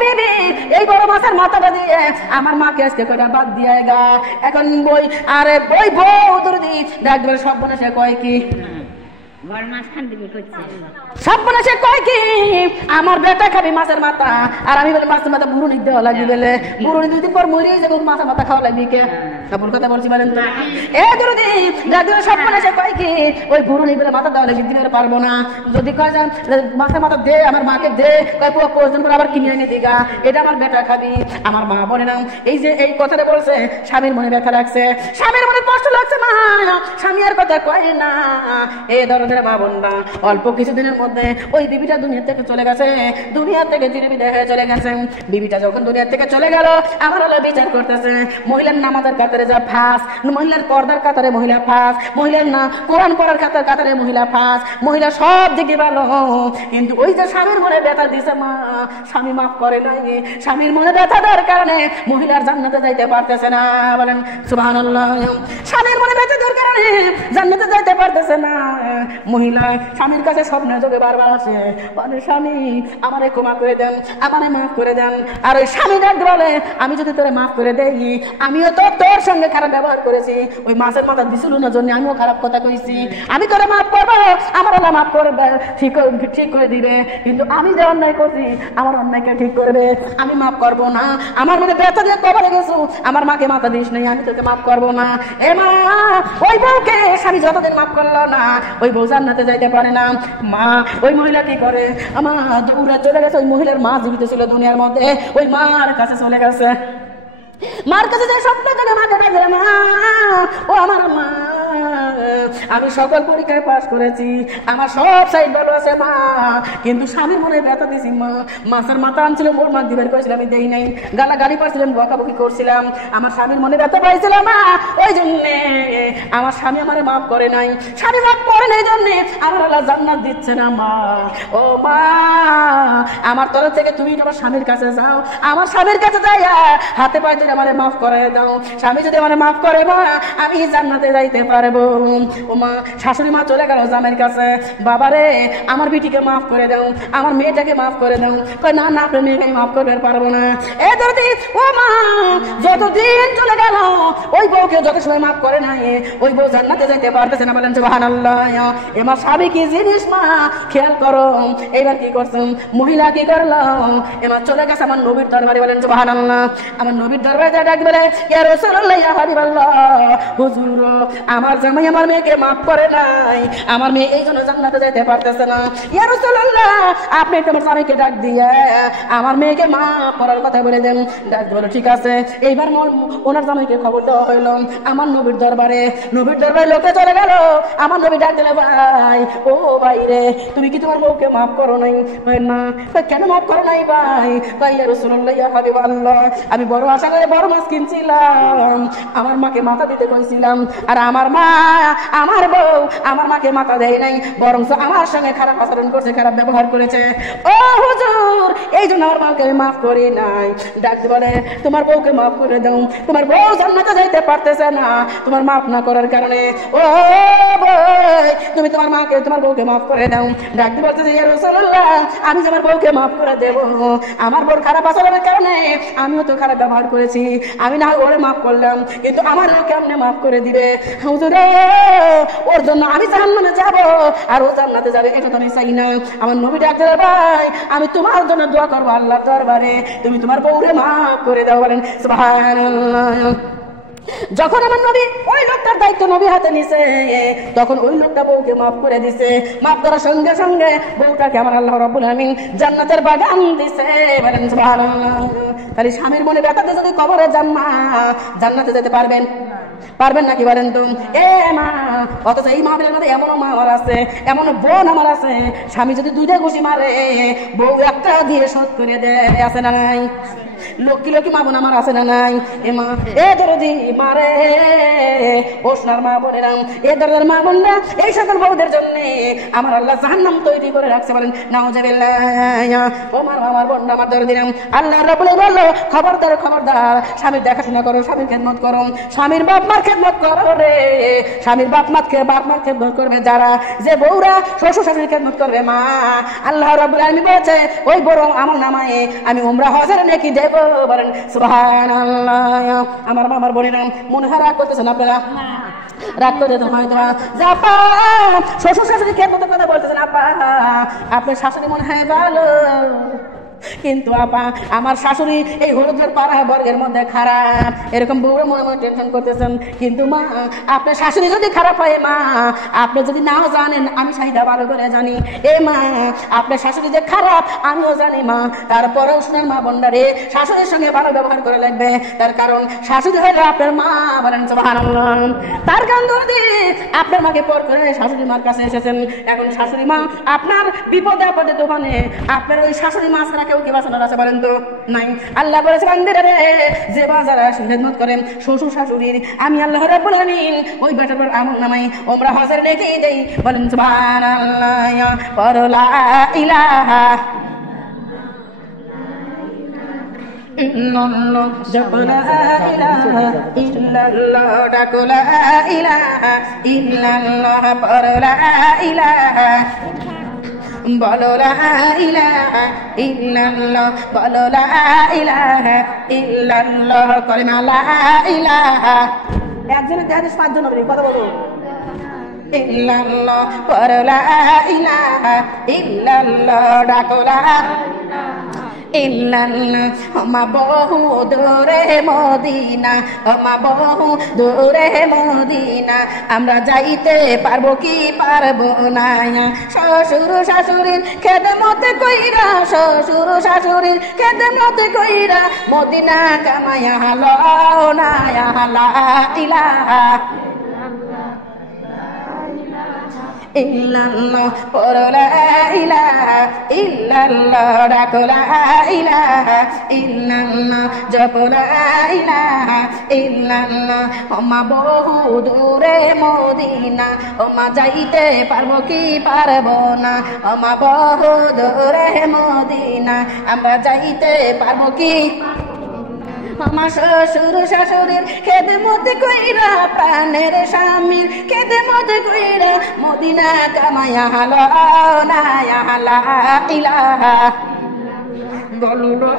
বিবি, এই বড় মাছের মাথাটা দিয়ে আমার মাকে আজকে কয়টা বাদ দিয়ে গা। এখন বই আরে বই বউ দুর্দি ডাক বলে, সব বলে সে কয় কি, সর্বনাশে কয় কি, আমার বেটা খাবি মাছের মাথা, আর আমি বলে মাছের মাথা বুড়ুনি দেওয়া লাগবে, বলে বুড়ুনি 2 দিন পর মরে যাবে, মাছের মাথা খাওয়া লাগবে কে? ভুল কথা বলছি বলেন তো? সর্বনাশে কয় কি, ওই বুড়ুনি বলে মাথা দেওয়া লাগবে, দিতে পারবো না। যদি কয় যান মাছের মাথা দে, আমার মাকে দে, কয় প্রয়োজন করে আবার কিনে এনে দিগা, এটা আমার বেটা খাবি। আমার মা বলে না, এই যে এই কথাটা বলছে, স্বামীর মনে ব্যথা লাগছে, স্বামীর মনে কষ্ট লাগছে। মা, স্বামী আর কথা কয় না। এই ধরনের মা বোনরা, অল্প কিছুদিনের মধ্যে ওই বিবিটা দুনিয়া থেকে চলে গেছে, দুনিয়া থেকে চিরে বিদায় হয়ে চলে গেছে। বিবিটা যখন দুনিয়া থেকে চলে গেল, আমার আল্লাহ বিচার করতেছে, মহিলার নামাজের কাতারে যা ফাঁস, মহিলার পর্দার কাতারে মহিলা ফাঁস, মহিলার না কোরআন পড়ার কাতারে মহিলা ফাঁস, মহিলা সব দিকে ভালো। কিন্তু ওই যে স্বামীর মনে ব্যথা দিছে মা, স্বামী মাফ করে নাই, স্বামীর মনে ব্যথা দেওয়ার কারণে মহিলার জান্নাতে যাইতে পারতেছে না। বলেন সুবহানাল্লাহ। স্বামীর মনে ব্যথা দেওয়ার কারণে জান্নাতে যাইতে পারতেছে না। মহিলা স্বামীর কাছে স্বপ্নে যোগে বারবার আসে, বলে স্বামী আমারে ক্ষমা করে দেন, আমারে মাফ করে দেন। আর ওই স্বামী ডাক বলে, আমি যদি তোরে মাফ করে দেই, আমিও তো তোর সঙ্গে খারাপ ব্যবহার করেছি, ওই মাছের মাথা দিছিল না জন্য আমিও খারাপ কথা কইছি, আমি তোরে মাফ করবো, আমার আল্লাহ মাফ করবে, ঠিক করে দিবে। কিন্তু আমি যে অন্যায় করছি, আমার অন্যায়কে ঠিক করবে, আমি মাফ করবো না। আমার মনে ব্যথা দিয়ে কবরে গেছো, আমার মাকে মাথা দিস নাই, আমি তোকে মাফ করবো না। এ মা, ওই বউকে স্বামী যতদিন মাফ করলো না, ওই বউ জান্নাতে যাইতে পারে না। মা, ওই মহিলা কি করে, আমার দৌড়ে চলে গেছে। ওই মহিলার মা জীবিত ছিল দুনিয়ার মধ্যে, ওই মার কাছে চলে গেছে। মার কাছে যে স্বপ্ন থেকে মাকে ডাকলে, মা ও আমার মা, আমি সকল পরীক্ষায় পাস করেছি, আমার সব সাইড ভালো আছে মা, কিন্তু স্বামীর মনে ব্যথা দিছি মা। মাছের মাথা আনছিল, মোর মা দিবার করেছিলাম, আমি দেই নাই, গালাগালি পাচ্ছিলাম, বকাবকি করছিলাম, আমার স্বামীর মনে ব্যথা পাইছিলাম মা। ওই জন্যে আমার স্বামী আমারে মাফ করে নাই, স্বামী মাফ করে নাই জন্যে আমার আল্লাহ জান্নাত দিচ্ছে না মা। ও মা, আমার তরফ থেকে তুমি তোমার স্বামীর কাছে যাও, আমার স্বামীর কাছে যাইয়া হাতে পাইতে আমারে মাফ করাই দাও। স্বামী যদি আমারে মাফ করে মা, আমি জান্নাতে যাইতে পারবো। ও মা, শাশুড়ি মা চলে গেল জামের কাছে, বাবারে আমার বিটিকে মাফ করে দাও, আমার মেয়েটাকে মাফ করে দাও। কই না না, আপনার মেয়েকে মাফ করতে পারবো না। এই ধরতি ও মা, যতদিন চলে গেল, ওই বউকে যত সময় মাফ করে নাই, ওই বউ জান্নাতে যাইতে পারতেছে না। বলেন সুবহানাল্লাহ। এমা স্বামী কি জিনিস মা, খেয়াল করো। এইবার কি করছেন মহিলা, কি করলো, এমা চলে গেছে আমার নবীর দরবারে। বলেন সুবহানাল্লাহ। আমার নবীর দরবারে ডাক বলে, ইয়া রাসূলুল্লাহ, ইয়া হাবিবাল্লাহ, হুজুর আমার জামাই আমার মেয়েকে মাফ করে নাই, আমার মেয়ে এই জন্য জান্নাতে যাইতে পারতেছে না। ইয়া রাসূলুল্লাহ, আপনি একটু আমার স্বামীকে ডাক দিয়ে আমার মেয়েকে মাফ করার কথা বলে দেন। ডাক বলে ঠিক আছে। এইবার ওনার স্বামীকে খবর দেওয়া হইলো আমার নবীর দরবারে। নবীর দরবারে লোকে চলে গেল। আমার নবী ডাক দিলে, ভাই ও ভাই রে, তুমি কি তোমার বউকে মাফ করো নাই? না। কেন মাফ করো নাই ভাই? ভাই ইয়া রাসূলুল্লাহ, ইয়া হাবিবাল্লাহ, আমি বড় আশা করে বড় মাছ কিনছিলাম, আমার মাকে মাথা দিতে কইছিলাম, আর আমার মা আমার বউ আমার মাকে মাথা দেয় নাই, বরং আমার সঙ্গে খারাপ আচরণ করছে, খারাপ ব্যবহার করেছে। ও হুজুর, এই জন্য আমার মাকে আমি মাফ করি নাই। ডাকতে বলে, তোমার বউকে মাফ করে দাও, তোমার বউ জান্নাতে যাইতে পারতেছে না তোমার মাফ না করার কারণে। ও ভাই, তুমি তোমার মাকে তোমার বউকে মাফ করে দাও। ডাকতে বলতেছে, ইয়া রাসূলুল্লাহ, আমি আমার বউকে মাফ করে দেব, আমার বউর খারাপ আচরণের কারণে আমিও তো খারাপ ব্যবহার করেছি, আমি না ওরে মাফ করলাম, কিন্তু আমার কেমনে মাফ করে দিবে? হুজুর, ওর জন্য আমি জাহান্নামে যাব আর ও জান্নাতে যাবে, এটা তো আমি চাই না। আমার নবী ডাকতে, ভাই আমি তোমার জন্য দোয়া করবো আল্লাহর দরবারে, তুমি তোমার বউরে মাফ করে দাও। বলেন সুবহানাল্লাহ। যখন আমার নবী ওই লোকটার দায়িত্ব নবী হাতে নিছে, তখন ওই লোকটা বউকে মাফ করে দিছে। মাফ করার সঙ্গে সঙ্গে বউটাকে আমার আল্লাহ রাব্বুল আমিন জান্নাতের বাগান দিছে। বলেন সুবহানাল্লাহ। তাহলে স্বামীর মনে ব্যথাতে যদি কবরে যান মা, জান্নাতে যেতে পারবেন? পারবেন নাকি বলেন তো? এ মা, অথচ এই মাহফিলের মধ্যে এমনও মা আমার আছে, এমন বোন আমার আছে, স্বামী যদি দুইটা ঘুষি মারে বউ একটা দিয়ে শোধ করে দেয়, আছে না নাই? লক্ষ্মী লক্ষ্মী মা বোন আমার আছে না নাই? এ মা, এ দরদি মারে, ও সোনার মা বোনেরা, এ দরদের মা বোনরা, এই সকল বউদের জন্য আমার আল্লাহ জাহান্নাম তৈরি করে রাখছে। বলেন নাউজুবিল্লাহ। ও আমার বোনরা, আমার দরদিরা, আল্লাহ রাব্বুল বলল, খবরদার খবরদার, স্বামীর দেখাশোনা করো, স্বামীর খেদমত করো, স্বামীর বাপ মার খেদমত করো রে। স্বামীর বাপ মার খেদমত করবে যারা, যে বউরা শ্বশুর শাশুড়ির খেদমত করবে মা, আল্লাহ রাব্বুল আলামিন বলেছে ওই বড় আমল নামায়ে আমি উমরা হজের নেকি দেব। বলেন সুবহানাল্লাহ। আমার বোনেরা, মনে হয় রাগ করতেছেন আপনারা? রাগ করে তো হয়তো আপা শ্বশুর শাশুড়ি খেদমতের কথা বলতেছেন, আপা আপনার শাশুড়ি মনে হয় ভালো, কিন্তু আপা আমার শাশুড়ি এই হলুদের পাড়া বর্গের মধ্যে খারাপ, এরকম বউরা মনে মনে টেনশন করতেছেন। কিন্তু মা, আপনার শাশুড়ি যদি খারাপ হয় মা, আপনি যদি নাও জানেন, আমি শাহিদা ভালো করে জানি, এ মা আপনার শাশুড়ি যে খারাপ আমিও জানি মা, তারপরেও শোনার মা বোনরা, শাশুড়ির সঙ্গে ভালো ব্যবহার করে লাগবে, তার কারণ শাশুড়ি হইলে আপনার মা। বলেন সুবহানাল্লাহ। তার কারণ যদি আপনার মাকে পর করে শাশুড়ি মার কাছে এসেছেন, এখন শাশুড়ি মা আপনার বিপদে আপদে দোকানে আপনার ওই শাশুড়ি মা ছাড়া কেউ কি বাঁচানোর আছে? বলেন তো নাই। আল্লাহ বলেছে, বান্দারা রে, যে বাজারা খেদমত করেন শ্বশুর শাশুড়ির, আমি আল্লাহ রাব্বুল আমিন ওই বেটার আমল নামাই ওমরা হজের নেকি দেই। বলেন সুবহানাল্লাহ। পড়ো লা ইলাহা ইল্লাল্লাহ, জপ লা ইলাহা ইল্লাল্লাহ, ডাক লা ইলাহা ইল্লাল্লাহ, পড়ো লা ইলাহা, বলো লা ইলাহা ইল্লাল্লাহ, বলো লা ইলাহা ইল্লাল্লাহ, কলিমা লা ইলাহা। একজনের দেহাদেশ পাঁচজন হবে, কথা বলো। ইল্লাল্লাহ, বলো লা ইলাহা ইল্লাল্লাহ, ডাকো লা ইল্লাল্লাহ। মা বহু দূরে মদিনা, মা বহু দূরে মদিনা, আমরা যাইতে পারবো কি পারবো না, শ্বশুর শাশুড়ির খেদমত কইরা, শ্বশুর শাশুড়ির খেদমত কইরা, মদিনা কামায়া লো না লা ইলাহা ইল্লাল্লাহ, পড়ো লা ইলাহা ইল্লাল্লাহ, ডাকো লা ইলাহা ইল্লাল্লাহ, জপো লা ইলাহা ইল্লাল্লাহ। ওমা বহু দূরে মদিনা, ওমা যাইতে পারবো কি পারবো না, ওমা বহু দূরে মদিনা, আমরা যাইতে পারবো কি। আমার শ্বশুর শাশুড়ির খেদমত কইরা, প্রাণের স্বামীর খেদমত কইরা, মদিনা কামায়া লো না লা ইলাহা, বলো লা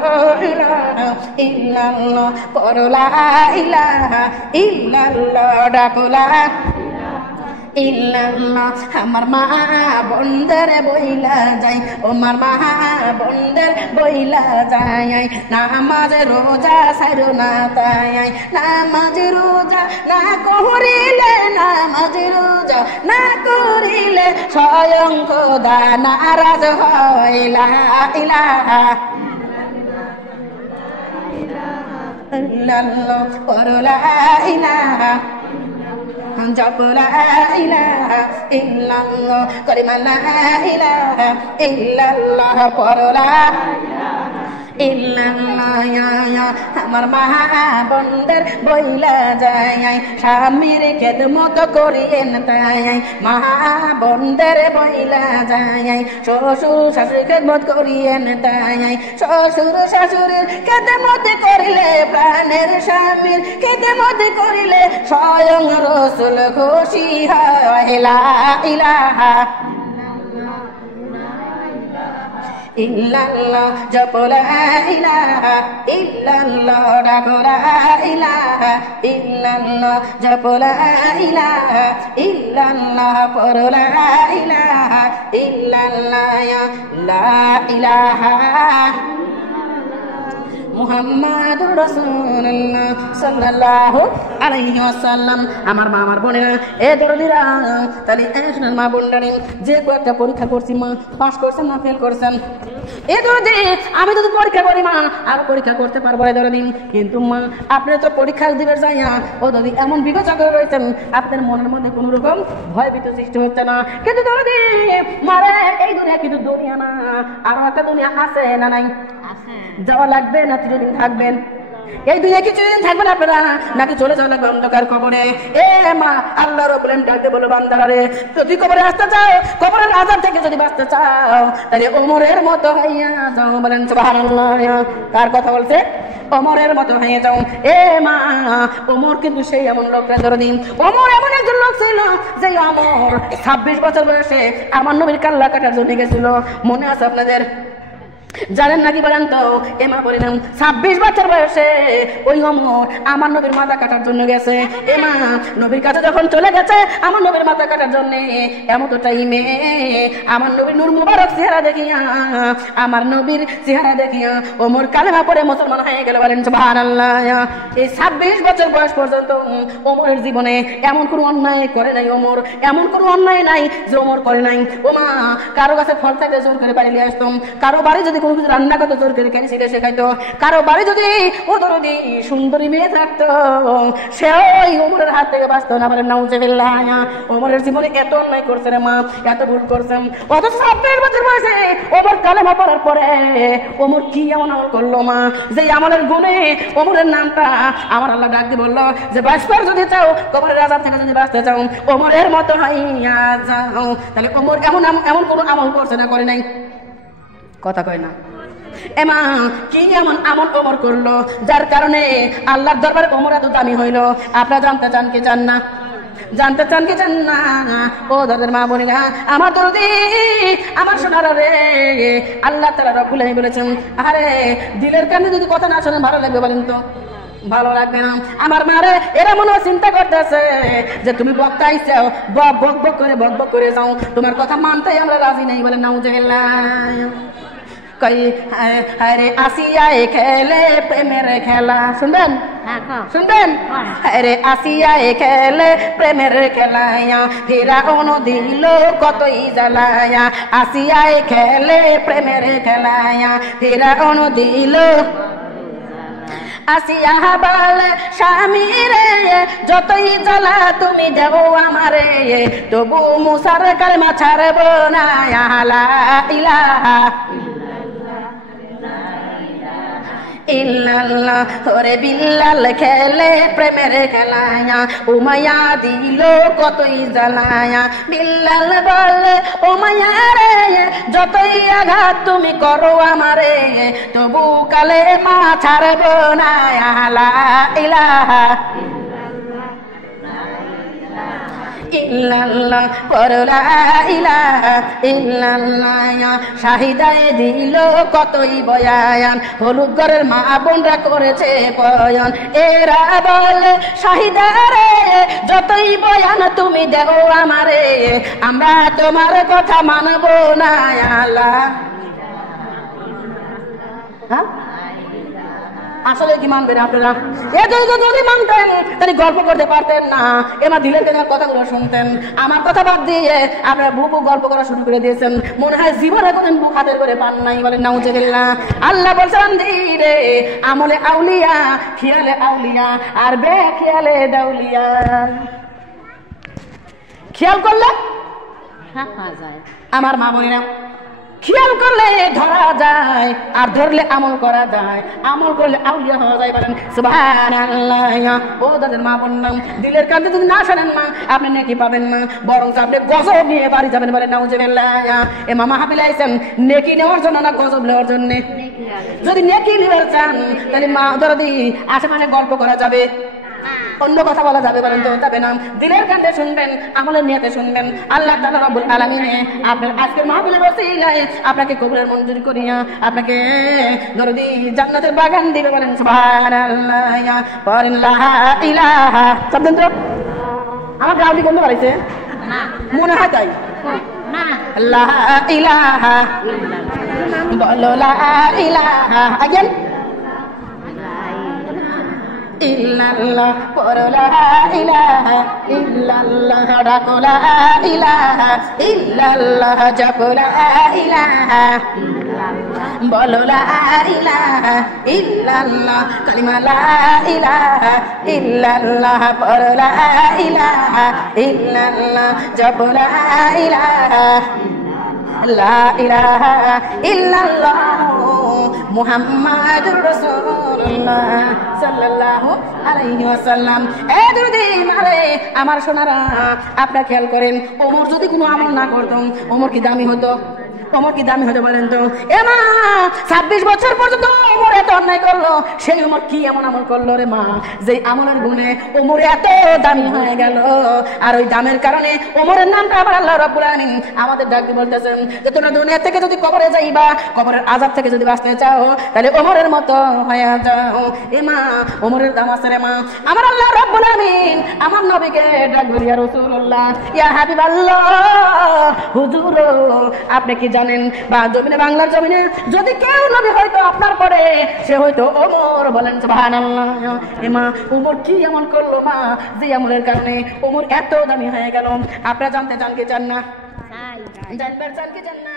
ইলাহা ইল্লাল্লাহ, পড়ো লা ইলাহা ইল্লাল্লাহ, ডাকো লা ইল্লাল্লাহ আমার মা বন্দের বইলা যায় ওমার মা বন্দের বইলা যায় নামাজ রোজা সারো না তাই নামাজ রোজা না করিলে নামাজ রোজা না করিলে স্বয়ং খোদা নারাজ হয় লা ইলাহা ইল্লাল্লাহ লা ইলাহা জপ লা ইলাহা ইল্লাল্লাহ কালিমা লা ইলাহা ইল্লাল্লাহ পড়ো লা ইল্লাল্লাহ আমার মা বন্দের বইলা যায় স্বামীর খেদমত করিয়েন তাই মা বন্দের বইলা যায় শ্বশুর শাশুড়ির খেদমত করিয়েন তাই শ্বশুর শাশুড়ির খেদমত করিলে প্রাণের স্বামীর খেদমত করিলে স্বয়ং রাসূল খুশি হয় লা ইলাহা ইল্লাল্লাহ জপ লা ইলাহা ইল্লাল্লাহ ডাকো লা ইলাহা ইল্লাল্লাহ জপ লা ইলাহা ইল্লাল্লাহ পড়ো লা ইলাহা ইল্লাল্লাহ লা ইলাহা মুহাম্মাদুর রাসূলুল্লাহ সাল্লাল্লাহু আলাইহি ওয়াসাল্লাম আমার মা আমার বোনেরা এ দরদিরা তাহলে শুনুন মা বোনেরা যে কয়েকটা পরীক্ষা করছি মা পাস করছেন না ফেল করছেন এ দরদি আমি তো পরীক্ষা করি মা আর পরীক্ষা করতে পারবো না দরদি কিন্তু মা আপনি তো পরীক্ষা দিবে যাইয়া ও দরদি এমন বিবেচনা করে রয়েছেন আপনার মনের মধ্যে কোনো রকম ভয় ভীতি সৃষ্টি হচ্ছে না কিন্তু দরদি মারে এই দুনিয়া কিন্তু দুনিয়া না আরো একটা দুনিয়া আছে না নাই আছে যাওয়া লাগবে না চিরদিন থাকবেন এই দুনিয়া কি চিরদিন থাকবেন আপনারা নাকি চলে যাওয়া লাগবে অন্ধকার কবরে এ মা আল্লাহ রাব্বুল আলামিন ডাকতে বলো বান্দারে যদি কবরে আসতে চাও কবরের আযাব থেকে যদি বাঁচতে চাও তাহলে ওমরের মতো হইয়া যাও বলেন সুবহানাল্লাহ কার কথা বলছে ওমরের মতো হয়ে যাও এ মা ওমর কিন্তু সেই এমন লোক দিন ওমর এমন একজন লোক ছিল যে ওমর 26 বছর বয়সে আমার নবীর কাল্লা কাটার জন্য গেছিল মনে আছে আপনাদের জানেন নাকি বলেন তো এমা বললাম 26 বছর বয়সে ওই ওমর আমার নবীর মাথা কাটার জন্য গেছে এমা নবীর কাছে যখন চলে গেছে আমার নবীর মাথা কাটার জন্য এমতো টাইমে আমার নবীর নূর মুবারক চেহারা দেখিয়া আমার নবীর চেহারা দেখিয়া ওমর কালেমা পড়ে মুসলমান হয়ে গেল বলেন সুবহানাল্লাহ এই 26 বছর বয়স পর্যন্ত ওমরের জীবনে এমন কোনো অন্যায় করে নাই ওমর এমন কোনো অন্যায় নাই যে ওমর করে নাই ওমা কারো কাছে ফল থাকলে জোর করে বাড়ি নিয়ে আসতাম কারো বাড়ি যদি কোনো কিছু রান্না করতে জোর করে কেন সেটা শেখাইতো কারো বাড়ি যদি ও দরদি সুন্দরী মেয়ে থাকতো সে ওই ওমরের হাত থেকে বাঁচতো না বলেন নাউজুবিল্লাহ ওমরের জীবনে এত অন্যায় করছে রে মা এত ভুল করছেন অথচ 26 বছর বয়সে ওমর কালেমা পড়ার পরে ওমর কি এমন আমল করলো মা যে আমলের গুণে ওমরের নামটা আমার আল্লাহ ডাক দিয়ে বললো যে বাঁচবার যদি চাও কবরের আযাব থেকে যদি বাঁচতে চাও ওমরের মতো হইয়া যাও তাহলে ওমর এমন কোনো আমল করছে না করে নাই কথা কয় না এমা কি এমন আমল ওমর করলো যার কারণে আল্লাহর দরবারে ওমর এত দামি হইলো আপনারা জানতে চান কি চান না জানতে চান কি চান না ও দাদার মা বোনেরা আমার দরদি আমার সোনারা রে আল্লাহ তাআলা রব্বুল আলামিন বলেছেন আরে দিলের কানে যদি কথা না শুনে ভালো লাগবে বলেন তো ভালো লাগবে না আমার মারে এরা মনে চিন্তা করতেছে যে তুমি বক্তাইছো বক বক করে যাও তোমার কথা মানতেই আমরা রাজি নেই বলে নাউজুবিল্লাহ কই আরে আসিয়ায় খেলে প্রেমের খেলা শুনবেন শুনবেন আরে আসিয়ায় খেলে প্রেমের খেলায়া ফিরাউন দিল কতই জ্বালায়া আসিয়ায় খেলে প্রেমের খেলায়া ফিরাউন দিল আসিয়া বলে স্বামী রে যতই জ্বালা তুমি দেব আমারে তবু মুসার কালেমা ছাড়ব না লা ইলাহা ইল্লাল্লাহ ওরে বিল্লাল খেলে প্রেমের খেলায়া উমাইয়া দিল কতই জ্বালায়া বিল্লাল বলে উমাইয়া রে যতই আঘাত তুমি করো আমারে তবু কালেমা ছাড়ব না লা ইলাহা ইল্লাল্লাহ পড়ো লা ইলাহা ইল্লাল্লাহ। শাহিদায়ে দিল কতই বয়ান, হলুদ ঘরের মা বোনরা করেছে বয়ান। এরা বলে শাহিদারে যতই বয়ান তুমি দেও আমারে, আমরা তোমার কথা মানব না আল্লাহ। হ্যাঁ আসলে কি মানবেন আপনারা? যদি মানতেন তাহলে গল্প করতে পারতেন না, এবার দিলের কেনার কথাগুলো শুনতেন। আমার কথা বাদ দিয়ে আপনারা বুবু গল্প করা শুরু করে দিয়েছেন। মনে হয় জীবনে কোনদিন বুক হাতের করে পান নাই, বলেন নাউজুবিল্লাহ। আল্লাহ বলছেন ধীরে আমলে আউলিয়া, খেয়ালে আউলিয়া আর বে খেয়ালে দাউলিয়া। খেয়াল করলে আমার মা বোনেরা, খেয়াল করলে ধরা যায় আর ধরলে আমল করা যায়, আমল করলে আউলিয়া হওয়া যায়। বলেন সুবহানাল্লাহ। ও দাদের মা বোন, দিলের কাছে যদি না শোনেন না আপনি নেকি পাবেন না, বরং আপনি গজব নিয়ে বাড়ি যাবেন। বলেন নাউজুবিল্লাহ। এ মামা হাফিজ আইছেন নেকি নেওয়ার জন্য না গজব নেওয়ার জন্য? যদি নেকি নিতে চান তাহলে মা দরদি আশেপাশে গল্প করা যাবে, অন্য কথা বলা যাবে? বলেন তো যাবে না। দিলের কান্দে শুনবেন, আমলের নিয়তে শুনবেন। আল্লাহ তাআলা রব্বুল আলামিন আপনার আজকের মাহফিলের ওসিলায় আপনাকে কবুলের মঞ্জুর করিয়া আপনাকে দরদি জান্নাতের বাগান দিবে। বলেন সুবহানাল্লাহ। পড়েন লা ইলাহা। শব্দ আমার গাউলি কোন বাড়াইছে মনে হয় তাই। লা ইলাহা বলো, লা ইলাহা আগেন ইল্লাল্লাহ পড়ো লা ইলাহা ইল্লাল্লাহ, ডাকো লা ইলাহা ইল্লাল্লাহ, জপো লা ইলাহা বলো লা ইলাহা ইল্লাল্লাহ, কালিমা লা ইলাহা ইল্লাল্লাহ, পড়ো লা ইলাহা ইল্লাল্লাহ, জপো লা ইলাহা লা ইলাহা ইল্লাল্লাহ মুহাম্মাদুর রাসূলুল্লাহ সাল্লাল্লাহু আলাইহি ওয়াসাল্লাম। এ দুরুদি মারে আমার সোনারা, আপনারা খেয়াল করেন, ওমর যদি কোনো আমল না করত ওমর কি দামি হতো? ওমর কি দামি হতে বলেন তো? এ মা 26 বছর পর্যন্ত ওমর এত অন্যায় করলো, সেই ওমর কি এমন আমল করলো রে মা, যে আমলের গুণে ওমর এত দামি হয়ে গেল। আর ওই দামের কারণে ওমরের নামটা আবার আল্লাহ রাব্বুল আলামিন আমাদের ডাকতে বলতেছেন যে তোমরা দুনিয়া থেকে যদি কবরে যাইবা, কবরের আযাব থেকে যদি বাঁচতে চাও তাহলে ওমরের মতো হয়ে যাও। এ মা ওমরের দাম আছে রে মা। আমার আল্লাহ রাব্বুল আলামিন আমার নবীকে ডাকবে ইয়া রাসূলুল্লাহ, ইয়া হাবিবাল্লাহ, হুজুর আপনি কি জানেন বা জমিনে, বাংলার জমিনে যদি কেউ নবী হয়তো আপনার পরে সে হয়তো ওমর। বলেন সুবহানাল্লাহ। এ মা ওমর কি এমন করলো মা, যে আমলের কারণে ওমর এত দামি হয়ে গেল? আপনারা জানতে চান কি চান না? জানতে চান কি চান না?